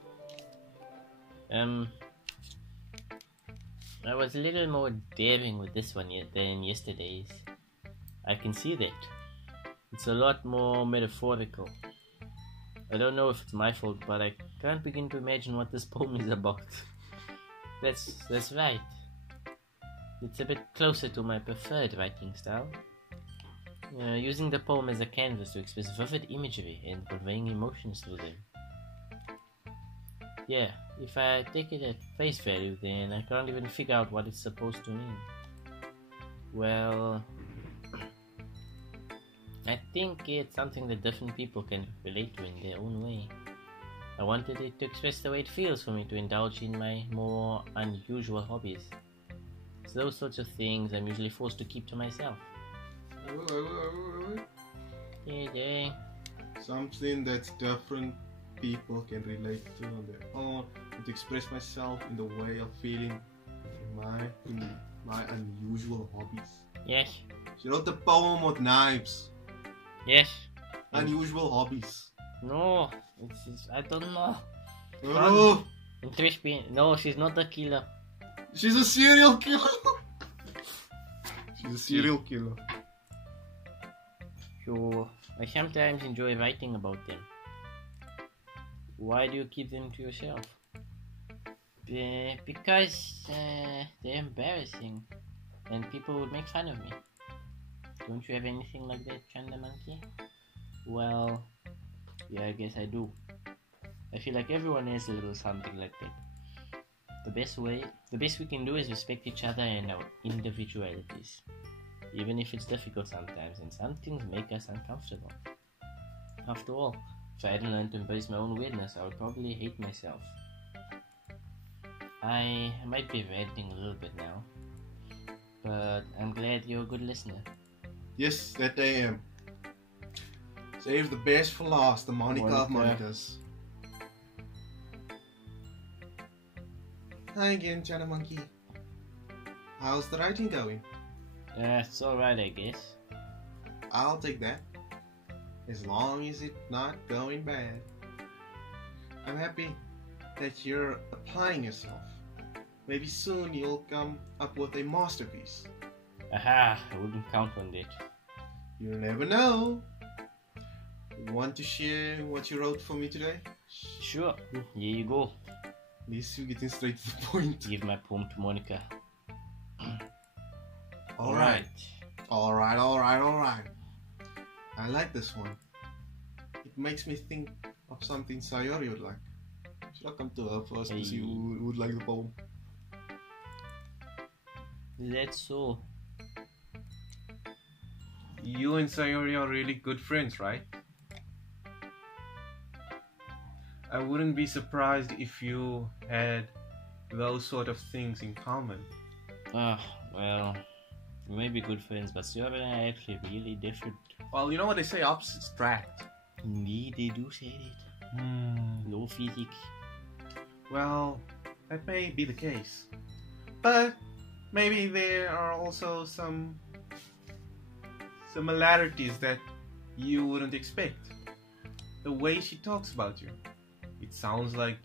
I was a little more daring with this one than yesterday's. I can see that. It's a lot more metaphorical. I don't know if it's my fault, but I can't begin to imagine what this poem is about. That's right. It's a bit closer to my preferred writing style. Using the poem as a canvas to express vivid imagery and conveying emotions through them. Yeah, if I take it at face value, then I can't even figure out what it's supposed to mean. Well, I think it's something that different people can relate to in their own way. I wanted it to express the way it feels for me to indulge in my more unusual hobbies. It's those sorts of things I'm usually forced to keep to myself. Yeah. Something that different people can relate to on their own, and to express myself in the way of feeling in my unusual hobbies. Yes. She wrote the poem with knives. Yes. Unusual hobbies. No, I don't know. Oh, No, she's not a killer. she's a serial killer. She's a serial killer. So, I sometimes enjoy writing about them. Why do you keep them to yourself? Because they're embarrassing and people would make fun of me. Don't you have anything like that, Chanda Monkey? Well, yeah, I guess I do. I feel like everyone has a little something like that. The best we can do is respect each other and our individualities. Even if it's difficult sometimes, and some things make us uncomfortable. After all, if I hadn't learned to embrace my own weirdness, I would probably hate myself. I might be ranting a little bit now, but I'm glad you're a good listener. Yes, that I am. Save the best for last, the Monica of Monicas. Hi again, Chana Monkey. How's the writing going? It's alright, I guess. I'll take that. As long as it's not going bad. I'm happy that you're applying yourself. Maybe soon you'll come up with a masterpiece. Aha, I wouldn't count on that. You never know. Want to share what you wrote for me today? Sure, here you go. At least you're getting straight to the point. Give my poem to Monica. Alright. Alright. I like this one. It makes me think of something Sayori would like. Should I come to her first to see who would like the poem? That's so. You and Sayori are really good friends, right? I wouldn't be surprised if you had those sort of things in common. Well, we may be good friends, but Sayori and I are actually really different. Well, you know what they say, opposites attract. Indeed, they do say that. Low physics. Well, that may be the case. But maybe there are also some similarities that you wouldn't expect. The way she talks about you. It sounds like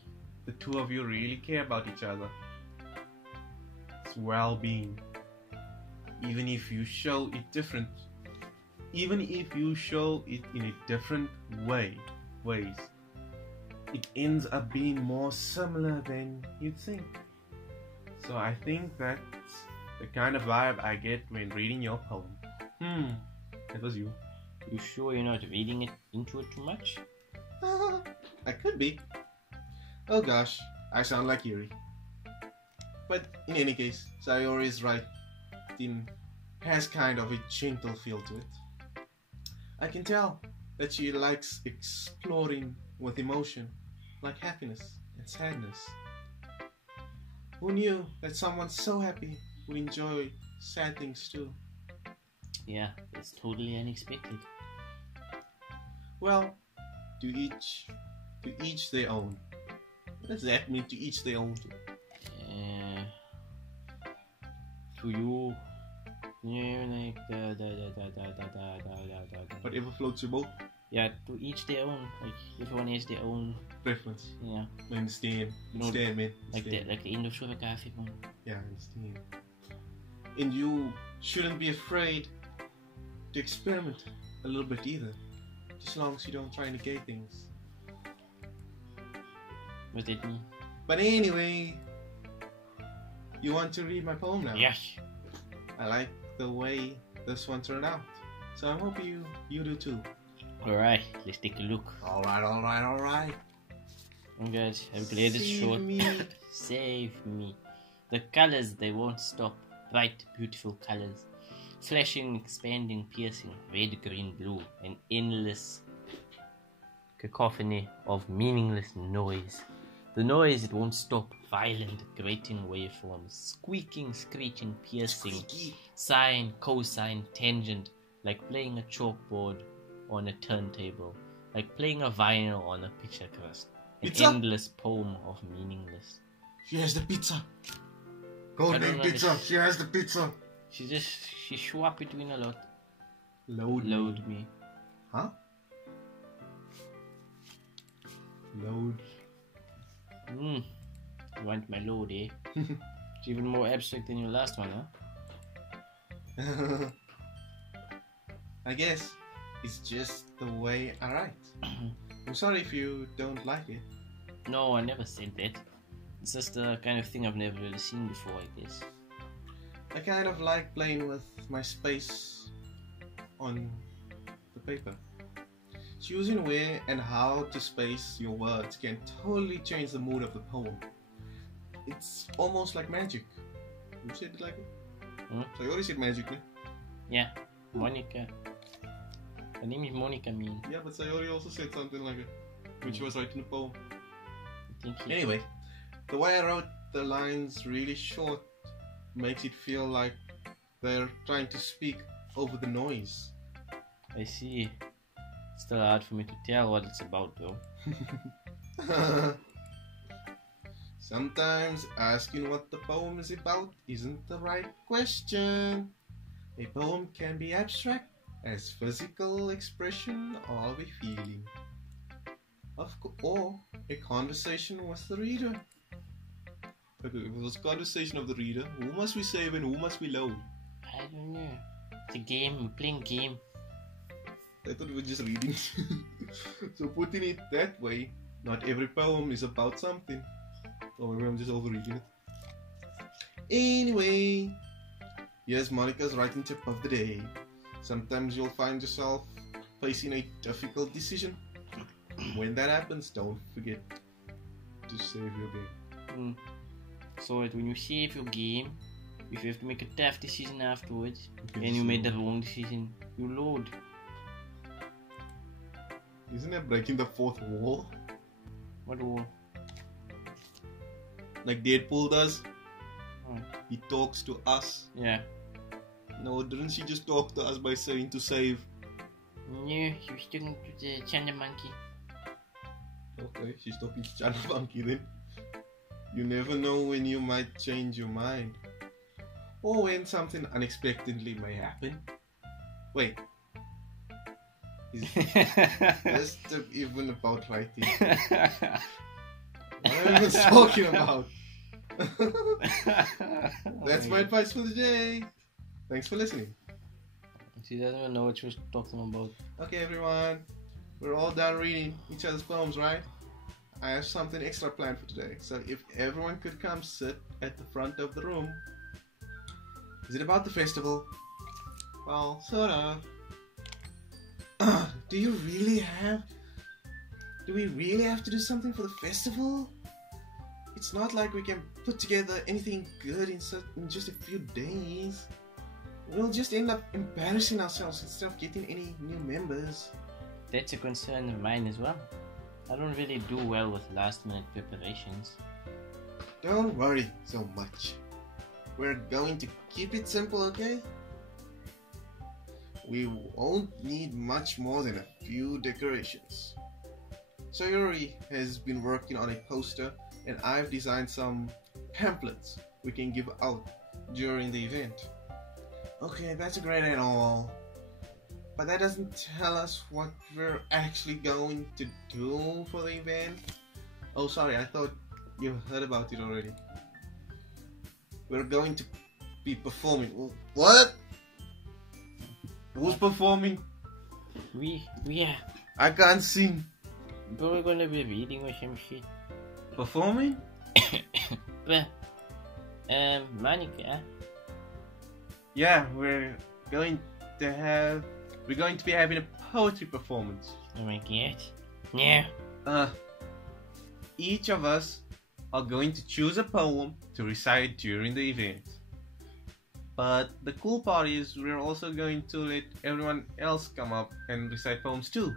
the two of you really care about each other. It's well-being. Even if you show it in a different ways, it ends up being more similar than you'd think. So I think that's the kind of vibe I get when reading your poem. That was you. You sure you're not reading it into it too much? I could be. Oh gosh, I sound like Yuri. But in any case, Sayori is right. It has kind of a gentle feel to it. I can tell that she likes exploring with emotion, like happiness and sadness. Who knew that someone so happy would enjoy sad things too? Yeah, it's totally unexpected. Well, to each their own. What does that mean, to each their own? To you, like whatever floats your boat. Yeah, to each their own. Like everyone has their own preference. Yeah. I understand. Man. Like the end of Sugar Coffee. Yeah, I understand. And you shouldn't be afraid to experiment a little bit either. Just as long as you don't try any gay things. What did me? But anyway, you want to read my poem now? Yes. I like the way this one turned out. So I hope you do too. Alright, let's take a look. Alright. Oh God, I'm glad it's short. Save me. The colors, they won't stop. Bright, beautiful colors. flashing, expanding, piercing, red, green, blue, an endless cacophony of meaningless noise. The noise, it won't stop. Violent, grating waveforms, squeaking, screeching, piercing, sine, cosine, tangent, like playing a chalkboard on a turntable, like playing a vinyl on a picture crust. An endless poem of meaningless. She has the pizza. Golden pizza. She has the pizza. She swap between a lot. Load me. Huh? Load. You want my load, eh? It's even more abstract than your last one, huh? I guess it's just the way I write. I'm sorry if you don't like it. No, I never said that. It's just the kind of thing I've never really seen before, I guess. I kind of like playing with my space on the paper. Choosing where and how to space your words can totally change the mood of the poem. It's almost like magic. You said it like it? So you already said magic, ne? Yeah, Monica. Her name is Monica, mean. Yeah, but Sayori also said something like it, when she was writing the poem. Thank you. Anyway, the way I wrote the lines really short makes it feel like they're trying to speak over the noise. I see. It's still hard for me to tell what it's about, though. Sometimes asking what the poem is about isn't the right question. A poem can be abstract as physical expression of a feeling, or a conversation with the reader. Okay, if it was a conversation of the reader, who must we save and who must we load? I don't know. It's a game. We're playing game. I thought we were just reading. So putting it that way, not every poem is about something. Or maybe I'm just overreading it. Anyway, here's Monica's writing tip of the day. Sometimes you'll find yourself facing a difficult decision. When that happens, don't forget to save your game. So that when you save your game, if you have to make a tough decision afterwards, and you made the wrong decision, you load. Isn't that breaking the fourth wall? What wall? Like Deadpool does? Oh. He talks to us. Yeah. No, didn't she just talk to us by saying to save? No, she was talking to the Chanda Monkey. Okay, she's talking to Chanda Monkey then. You never know when you might change your mind. Or when something unexpectedly may happen. Wait. Is this tip even about writing? What am I even talking about? That's my advice for the day. Thanks for listening. She doesn't even know what she was talking about. Okay, everyone. We're all done reading each other's poems, right? I have something extra planned for today. So if everyone could come sit at the front of the room. Is it about the festival? Well, sort of. Do we really have to do something for the festival? It's not like we can put together anything good in just a few days. We'll just end up embarrassing ourselves instead of getting any new members. That's a concern of mine as well. I don't really do well with last minute preparations. Don't worry so much. We're going to keep it simple, okay? We won't need much more than a few decorations. Sayori has been working on a poster and I've designed some pamphlets we can give out during the event. Okay, that's great and all, but that doesn't tell us what we're actually going to do for the event. Oh, sorry, I thought you heard about it already. We're going to be performing. What? Who's performing? We are. I can't sing. But we're gonna be reading or some shit. Performing? But, Monica. Yeah, we're going to be having a poetry performance. Oh my god. Yeah. Each of us are going to choose a poem to recite during the event. But the cool part is we're also going to let everyone else come up and recite poems too.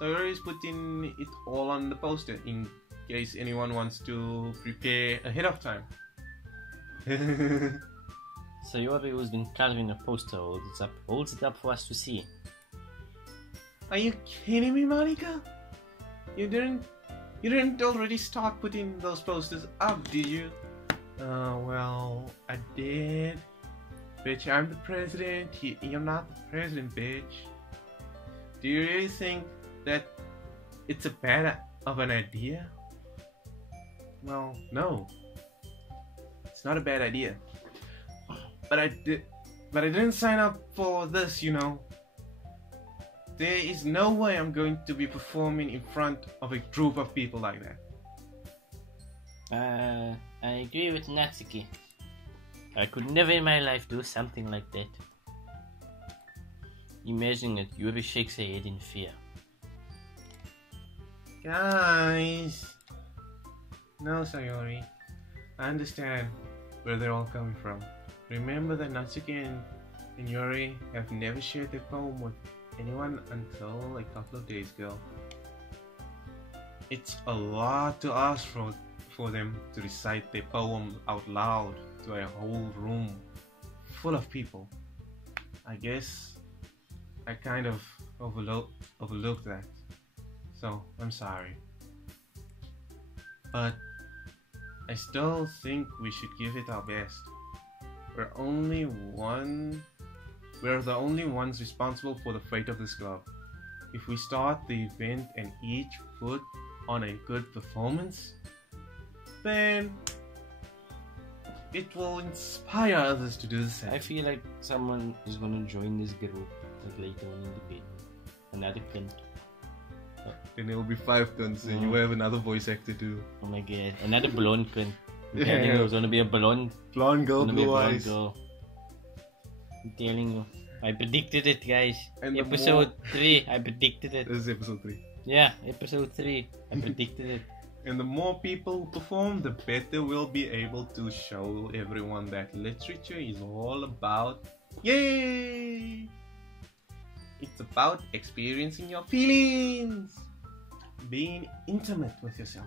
Sayori is putting it all on the poster in case anyone wants to prepare ahead of time. Sayori, who's been carving a poster, holds it up for us to see. Are you kidding me, Monica? You didn't already start putting those posters up, did you? Well, I did. Bitch, I'm the president. You're not the president, bitch. Do you really think that it's a bad of an idea? Well, no. It's not a bad idea. But I didn't sign up for this, you know. There is no way I'm going to be performing in front of a group of people like that. I agree with Natsuki. I could never in my life do something like that. Imagine it, Yuri shakes her head in fear. Guys! No, Sayori. I understand where they're all coming from. Remember that Natsuki and Yuri have never shared their poem with anyone until a couple of days ago. It's a lot to ask for them to recite their poem out loud to a whole room full of people. I guess I kind of overlooked that. So I'm sorry. But I still think we should give it our best. We're the only ones responsible for the fate of this club. If we start the event and each put on a good performance, then it will inspire others to do the same. I feel like someone is gonna join this group like later on in the game. Another cunt. Then there will be 5 cunts and you have another voice actor too. Oh my god, another blonde cunt. I'm telling you, there's gonna be a blonde girl, blue eyes. Girl. I'm telling you. I predicted it, guys. And episode 3, I predicted it. This is episode 3. Yeah, episode 3, I predicted it. And the more people who perform, the better we'll be able to show everyone that literature is all about. Yay! It's about experiencing your feelings, being intimate with yourself,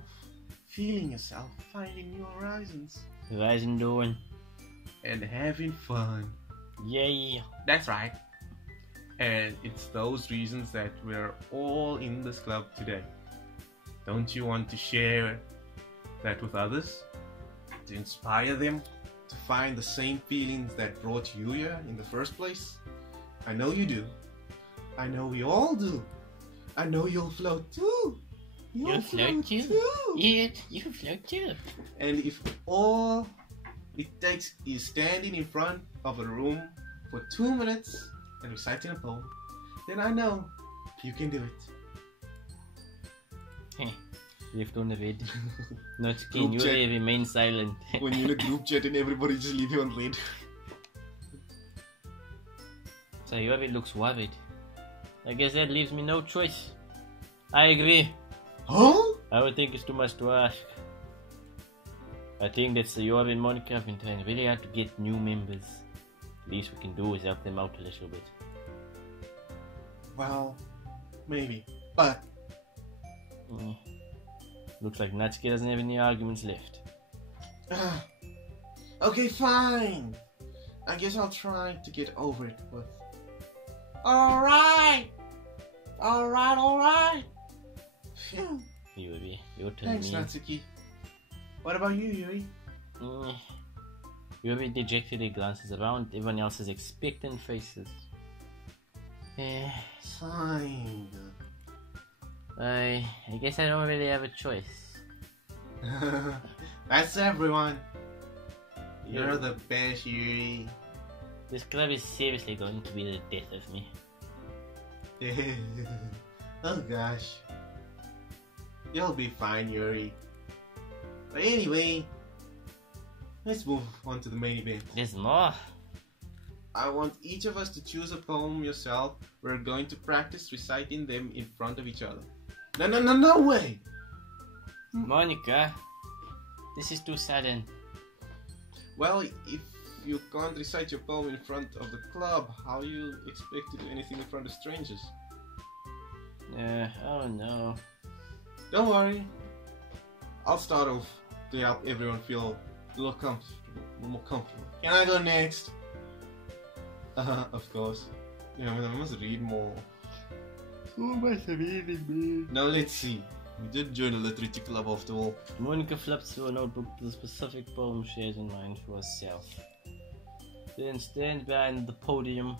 feeling yourself, finding new horizons, Horizon Dawn, and having fun. Yay! That's right. And it's those reasons that we're all in this club today. Don't you want to share that with others? To inspire them to find the same feelings that brought you here in the first place? I know you do. I know we all do. I know you'll float too. You'll float too. Yeah, you float too. And if all it takes is standing in front of a room for 2 minutes and reciting a poem, then I know you can do it. Left on the red. Not skin, you remain silent. When you're in a group chat and everybody just leave you on red. Sayori looks worried. I guess that leaves me no choice. I agree. Huh? I would think it's too much to ask. I think that Sayori and Monica have been trying really hard to get new members. The least we can do is help them out a little bit. Well, maybe. But looks like Natsuki doesn't have any arguments left. Okay, fine. I guess I'll try to get over it with Alright! Yuri, your turn. Thanks, Natsuki. What about you, Yuri? Yuri dejectedly glances around everyone else's expectant faces. Fine. I guess I don't really have a choice. That's everyone. You're the best, Yuri. This club is seriously going to be the death of me. Oh gosh. You'll be fine, Yuri. But anyway, let's move on to the main event. There's more. I want each of us to choose a poem yourself. We're going to practice reciting them in front of each other. No way! Monica, this is too sudden. Well, you can't recite your poem in front of the club, how you expect to do anything in front of strangers? Oh no. Don't worry. I'll start off to help everyone feel a little comfortable, more comfortable. Can I go next? Of course. Yeah, I must read more. So much reading, man. Now let's see. We did join a literature club after all. Monica flips through a notebook to the specific poem she has in mind for herself. Then stands behind the podium.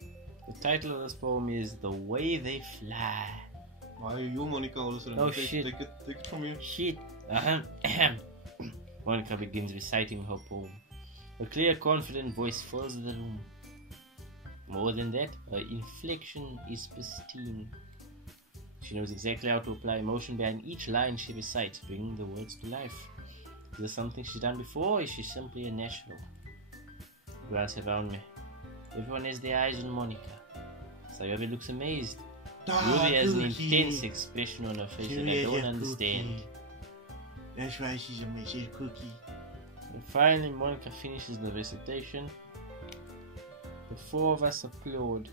The title of this poem is The Way They Fly. Why are you, Monica, all of a sudden? Oh shit. Take it from you. Shit. Monica begins reciting her poem. A clear, confident voice fills the room. More than that, her inflection is pristine. She knows exactly how to apply emotion behind each line she recites, bringing the words to life. Is this something she's done before, or is she simply a natural? I glance around me. Everyone has their eyes on Monica. Sayori looks amazed. Yuri has an intense expression on her face that I don't understand. That's why she's a cookie. And finally, Monica finishes the recitation. The four of us applaud.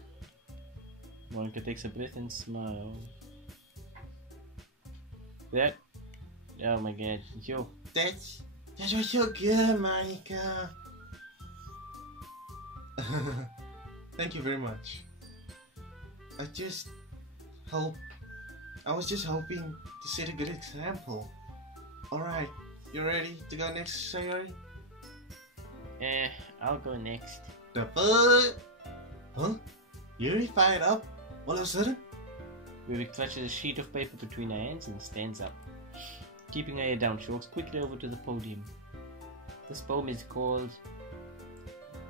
Monica takes a breath and smiles. Oh my god, yo. That was so good, Monica. Thank you very much. I was just hoping to set a good example. Alright, you ready to go next, Sayori? I'll go next. The fuck? Huh? You already fired up? All of a sudden? Yuri clutches a sheet of paper between her hands and stands up. Keeping her head down, she walks quickly over to the podium. This poem is called...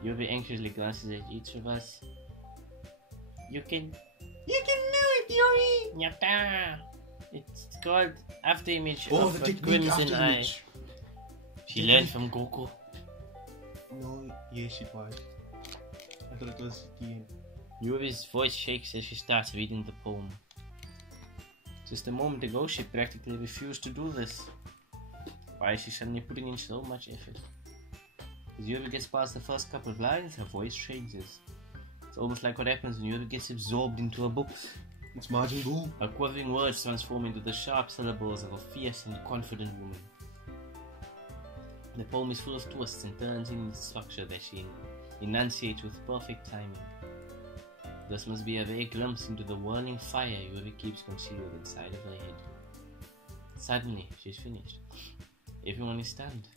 Yuri anxiously glances at each of us. You can do it, Yuri! Yatta! It's called After Image of a Crimson Eye. She learned from Goku. No, yes it was. I thought it was Ian. Yuri's voice shakes as she starts reading the poem. Just a moment ago, she practically refused to do this. Why is she suddenly putting in so much effort? As Yuri gets past the first couple of lines, her voice changes. It's almost like what happens when Yuri gets absorbed into her books. It's Majin Buu. Her quivering words transform into the sharp syllables of a fierce and confident woman. The poem is full of twists and turns in its structure that she enunciates with perfect timing. This must be a rare glimpse into the whirling fire Yuri keeps concealed inside of her head. Suddenly, she's finished. Everyone is stunned.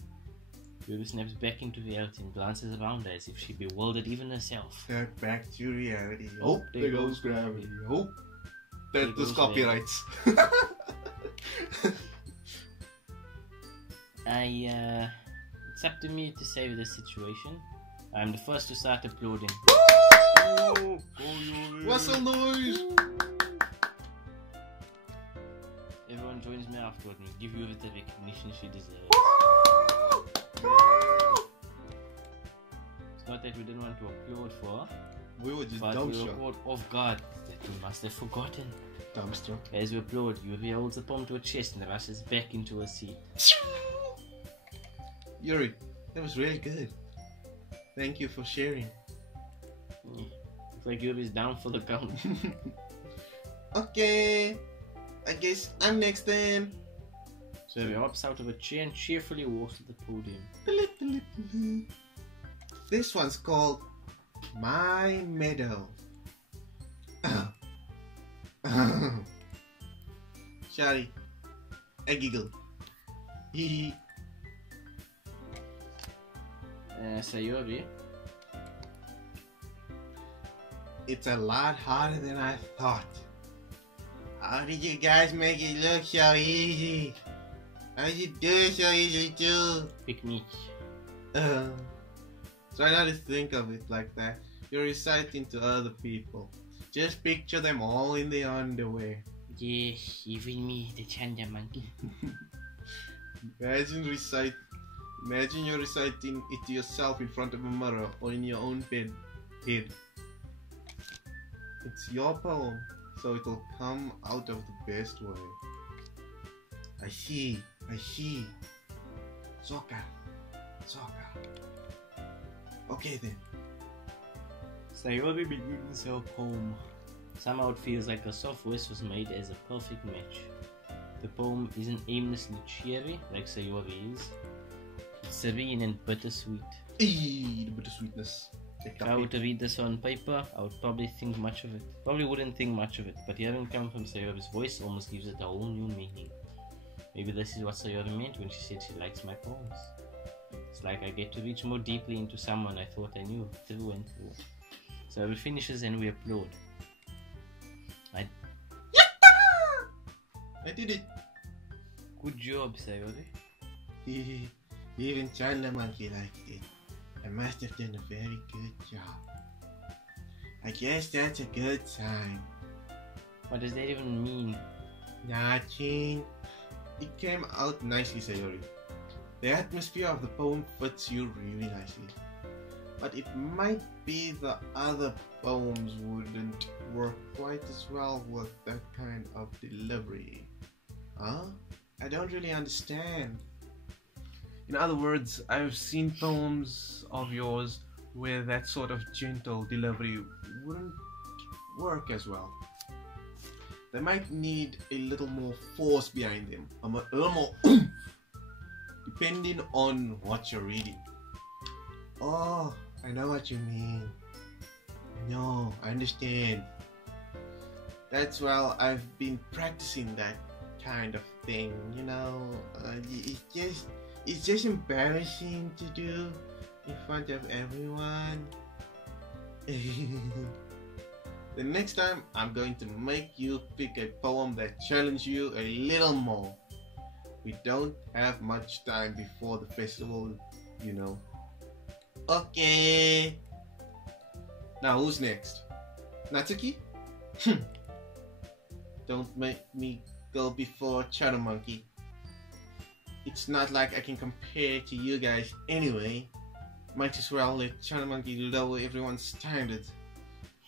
Yuri snaps back into reality and glances around her as if she bewildered even herself. Back to reality. Oh, there goes gravity. Oh, that was copyrights. It's up to me to save this situation. I'm the first to start applauding. What's the noise? Everyone joins me afterward and we give Yuri the recognition she deserves. It's not that we didn't want to applaud for her, We were just but we were dumbstruck. caught off guard that we must have forgotten. Dumbstruck. As we applaud, Yuri holds the poem to her chest and rushes back into her seat. Yuri, that was really good. Thank you for sharing. Yeah. Looks like Yuri's down for the count. Okay, I guess I'm next then. So he hops out of a chair and cheerfully walks to the podium. This one's called My Meadow. Sorry, I giggled. Hee Sayori. It's a lot harder than I thought. How did you guys make it look so easy? How did you do it so easy too? Picnic. Try not to think of it like that. You're reciting to other people. Just picture them all in their underwear. Yes, even me, the Chanda monkey. Imagine you're reciting it to yourself in front of a mirror or in your own head. It's your poem, so it'll come out of the best way. I see. Soccer. Soccer. Okay then. Sayori begins her poem. Somehow it feels like her soft voice was made as a perfect match. The poem isn't aimlessly cheery like Sayori is. It's serene and bittersweet. Eee, the bittersweetness. If I were to read this on paper, I would probably think much of it. Probably wouldn't think much of it, but hearing it come from Sayori's voice almost gives it a whole new meaning. Maybe this is what Sayori meant when she said she likes my poems. It's like I get to reach more deeply into someone I thought I knew through and through. Sayori finishes and we applaud. I did it! Good job, Sayori. Even Chandler Monkey liked it. I must have done a very good job. I guess that's a good sign. What does that even mean? Nothing. It came out nicely, Sayori. The atmosphere of the poem fits you really nicely. But it might be the other poems wouldn't work quite as well with that kind of delivery. Huh? I don't really understand. In other words, I've seen poems of yours where that sort of gentle delivery wouldn't work as well. They might need a little more force behind them, a little more oomph, depending on what you're reading. Oh, I know what you mean. No, I understand. That's well, I've been practicing that kind of thing, you know. It's just embarrassing to do in front of everyone. The next time I'm going to make you pick a poem that challenges you a little more. We don't have much time before the festival, you know. Okay. Now who's next? Natsuki? Don't make me go before Shadow Monkey. It's not like I can compare to you guys anyway. Might as well let Shadow Monkey lower everyone's standards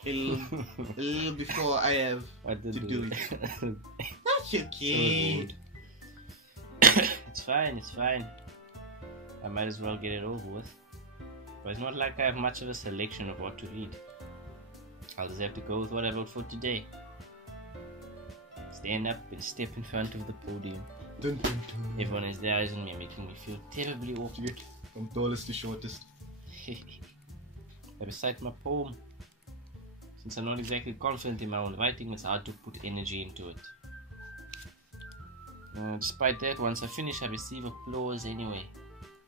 a little before I have to do it. That's okay. It's fine. I might as well get it over with. But it's not like I have much of a selection of what to read. I'll just have to go with what I wrote for today. Stand up and step in front of the podium. Dun, dun, dun. Everyone has their eyes on me, making me feel terribly awkward. From tallest to shortest. I recite my poem. Since I'm not exactly confident in my own writing, it's hard to put energy into it. Despite that, once I finish, I receive applause anyway.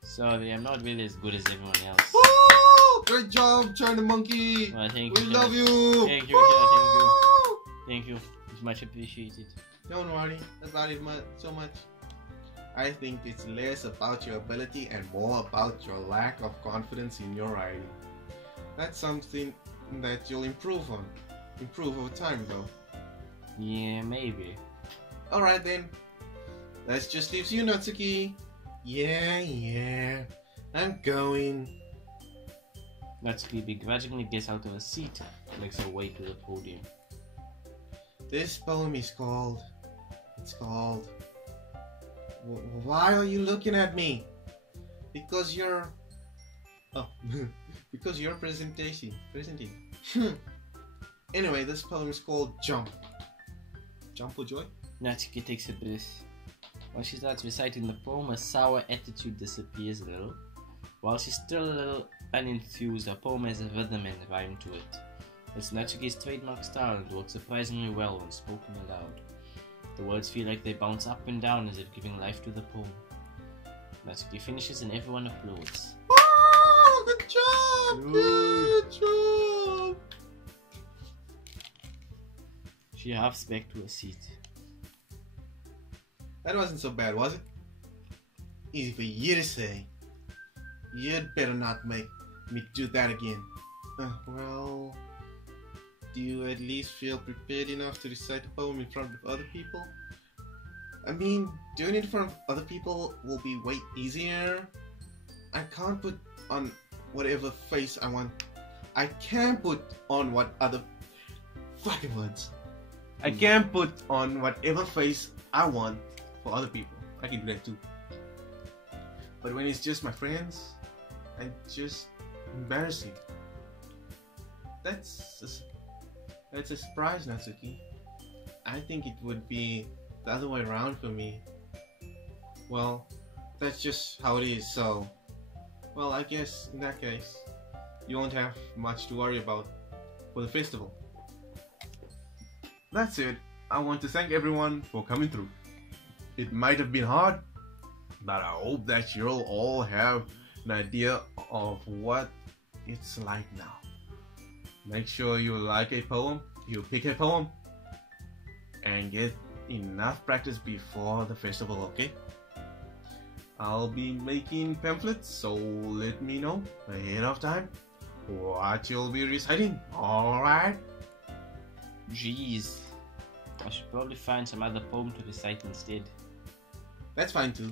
Sorry, I'm not really as good as everyone else. Woo! Great job, China Monkey! Well, thank you. We love you! Thank you. Thank you. It's much appreciated. Don't worry about it so much. I think it's less about your ability and more about your lack of confidence in your writing. That's something that you'll improve over time though. Yeah, maybe. Alright then. That just leaves you, Natsuki. Yeah. I'm going. Natsuki begrudgingly gets out of her seat and makes her way to the podium. This poem is called... Why are you looking at me? Because you're... Oh, because you're presenting. Anyway, this poem is called Jump. Jump for joy? Natsuki takes a breath. While she starts reciting the poem, her sour attitude disappears a little. While she's still a little unenthused, her poem has a rhythm and rhyme to it. It's Natsuki's trademark style and works surprisingly well when spoken aloud. The words feel like they bounce up and down as if giving life to the poem. Natsuki finishes and everyone applauds. Oh, good job! Good job! She huffs back to her seat. That wasn't so bad, was it? Easy for you to say. You'd better not make me do that again. Well, do you at least feel prepared enough to recite the poem in front of other people? I mean, doing it in front of other people will be way easier. I can't put on whatever face I want. I can put on what other fucking words. I can put on whatever face I want for other people. I can do that too. But when it's just my friends, I just embarrassing. That's a surprise, Natsuki. I think it would be the other way around for me. Well, that's just how it is, so... Well, I guess in that case, you won't have much to worry about for the festival. That's it. I want to thank everyone for coming through. It might have been hard, but I hope that you'll all have an idea of what it's like now. Make sure you like a poem, you pick a poem, and get enough practice before the festival, okay? I'll be making pamphlets, so let me know ahead of time what you'll be reciting, alright? Jeez. I should probably find some other poem to recite instead. That's fine too.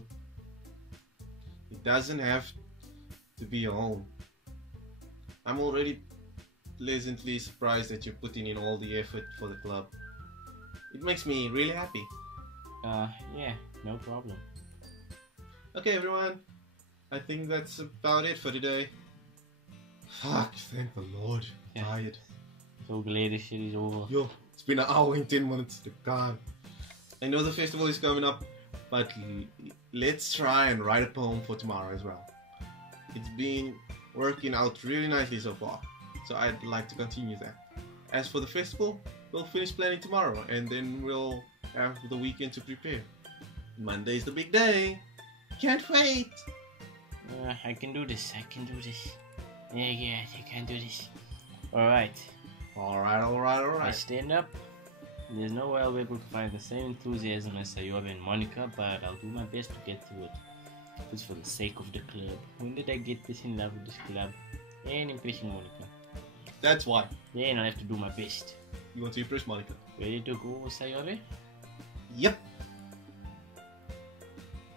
It doesn't have to be your own. I'm already pleasantly surprised that you're putting in all the effort for the club. It makes me really happy. Yeah, no problem. Okay everyone, I think that's about it for today. Fuck, thank the Lord. Yeah. Tired. So glad this shit is over. Yo, it's been an hour and 10 minutes. God. I know the festival is coming up, but let's try and write a poem for tomorrow as well. It's been working out really nicely so far, so I'd like to continue that. As for the festival, we'll finish planning tomorrow and then we'll have the weekend to prepare. Monday's the big day. Can't wait. I can do this. Yeah, I can do this. Alright. I stand up. There's no way I'll be able to find the same enthusiasm as Sayori and Monica, but I'll do my best to get through it. It's for the sake of the club. When did I get this in love with this club? And impressing Monica. That's why. Yeah, and I have to do my best. You want to impress Monica? Ready to go, Sayori? Yep.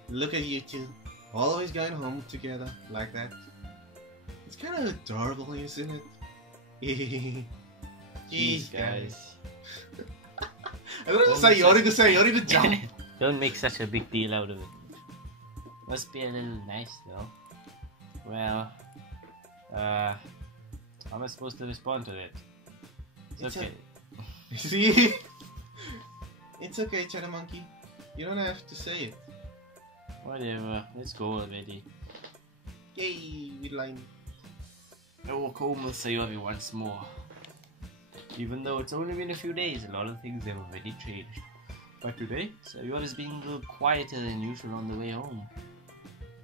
Look at you two. Always going home together like that. It's kind of adorable, isn't it? Jeez, guys. I don't know Sayori to jump. Don't make such a big deal out of it. Must be a little nice though. Well, how am I supposed to respond to that? It's okay. See? It's okay, Cheddar Monkey. You don't have to say it. Whatever, let's go already. Yay, we line. I walk home with Sayori once more. Even though it's only been a few days, a lot of things have already changed. But today, Sayori's being a little quieter than usual on the way home.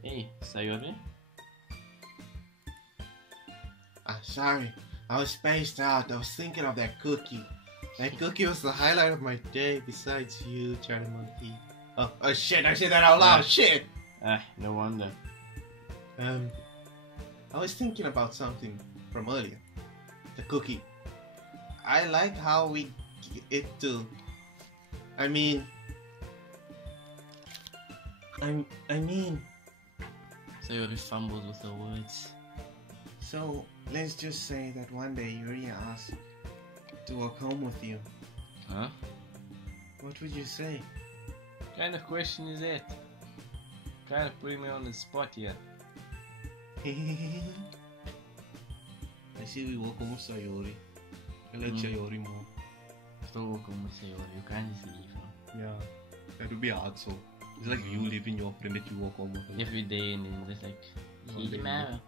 Hey, Sayori? Sorry, I was spaced out. I was thinking of that cookie. That cookie was the highlight of my day besides you, Cheddar Monkey. Oh shit, I said that out loud, shit! No wonder. I was thinking about something from earlier. The cookie. I like how we get to... I mean... Sayori fumbled with her words. So, let's just say that one day Yuri asked to walk home with you. Huh? What would you say? What kind of question is that? Kind of putting me on the spot here. I see we walk home with Sayori. I like Sayori more. Still walk home with Sayori, you can't just leave her. Yeah, that would be hard, so it's like you leaving your friend that you walk home with. Every day and then just like, see you tomorrow.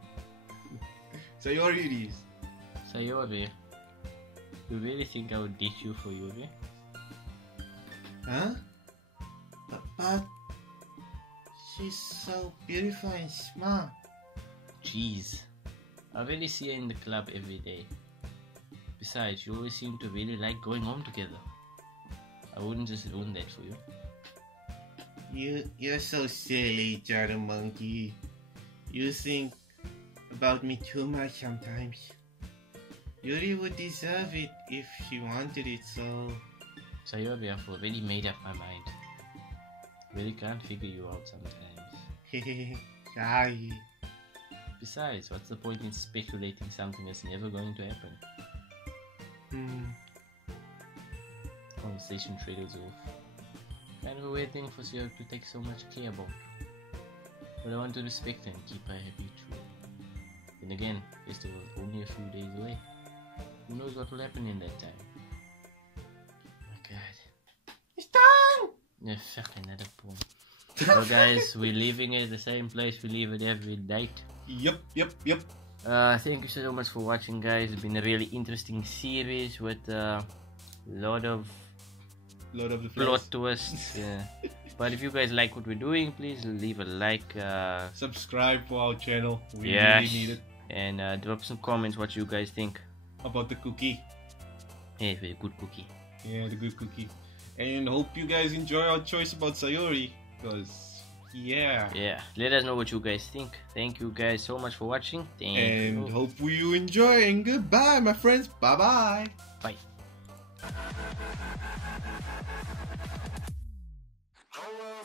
Sayori it is. Sayori, you really think I would ditch you for Yuri? Huh? But she's so beautiful and smart. Jeez, I really see her in the club every day. Besides, you always seem to really like going home together. I wouldn't just ruin that for you. You're so silly, Cheddar Monkey. You think about me too much sometimes. Yuri would deserve it if she wanted it, so... Sayori, I've already made up my mind. Really can't figure you out sometimes. Sorry. Besides, what's the point in speculating something that's never going to happen? Conversation trails off. Kind of a weird thing for Sayori to take so much care about. But I want to respect her and keep her happy too. Then again, festival is only a few days away. Who knows what will happen in that time? My God. It's done! Yeah, fucking another poem. So guys, we're leaving it the same place we leave it every night. Yep. Thank you so much for watching, guys. It's been a really interesting series with a lot of the plot twists. Yeah. But if you guys like what we're doing, please leave a like. Subscribe for our channel. We yes, really need it. And drop some comments what you guys think about the cookie. Yeah, very good cookie. Yeah, the good cookie. And hope you guys enjoy our choice about Sayori. Because, yeah. Yeah, let us know what you guys think. Thank you guys so much for watching. And hope you enjoy. And goodbye, my friends. Bye-bye. Bye. I will